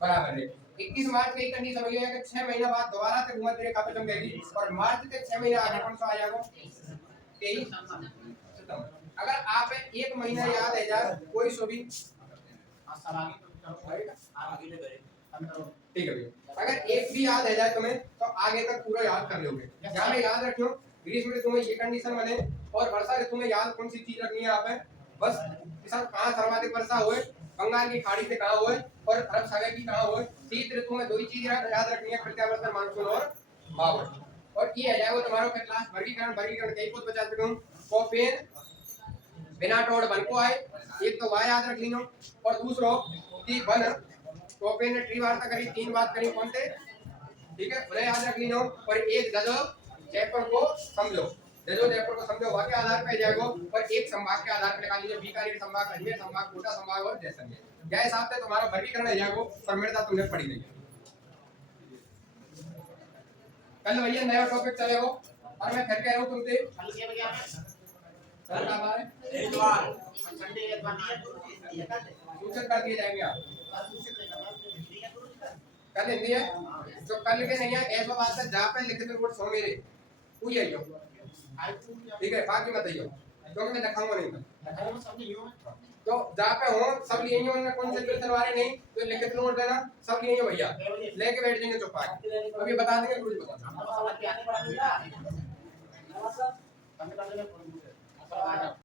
बराबर है। 21 मार्च की कंडीशन हुई है कि 6 महीना बाद दोबारा से भूमध्य रेखा पे चमकेगी। और मार्च के 6 महीना आगे कौन सा आ जाएगा? 23 सितंबर। अगर आप एक महीना याद है यार कोई सो भी ठीक है भैया, अगर एक भी याद है जाए तुम्हें तो आगे तक पूरा याद कर लोगे। यहाँ याद रखियो ग्रीष्म ऋतु में ये कंडीशन बने। और वर्षा ऋतु में याद कौन सी चीज रखनी है आप? बस कहाँ सर्वाधिक वर्षा हुए? बंगाल की खाड़ी से कहाँ हुए और अरब सागर की कहाँ हुए? शीत ऋतु में 2 ही चीज याद रखनी है, प्रत्यावर्तन मानसून और मावठ। और ये आ जाएगा तुम्हारा क्लास वर्गीकरण वर्गीकरण कई कुछ बचा चुका हूं कोफेन बिना टोड बन को आए एक तो वाय याद रख लीनो और दूसरो कि बन कोफेन ने ट्री वार्ता करी 3 बात करी कौन से ठीक है उन्हें याद रख लीनो और एक जजो चैप्टर को समझो जजो चैप्टर को समझो वाक्य आधार पे जाएगा और एक संभाग के आधार पे निकाल लीजिए बीकानेर संभाग अजमेर संभाग कोटा संभाग और जैसलमेर क्या हिसाब से तुम्हारा वर्गीकरण है जाएगा प्रमेयता तुमने पढ़ी नहीं कल भैया नया टॉपिक चलेगा और मैं फिर कह रहा हूं तुमसे कल हमारे सूचन कर दिए जाएंगे आप कल हिंदी है जो कल के नहीं है ऐसा बात है जहाँ पे लिखित रिपोर्ट सो मेरे कोई आइयो ठीक है बाकी मत आइयो क्योंकि मैं दिखाऊंगा नहीं तो जहाँ पे हो सब लिए उन्होंने कौन से क्वेश्चन वाले नहीं तो लिखित नोट देना सब लिए भैया लेके बैठ जाएंगे चुप आके अभी बता देंगे कुछ बता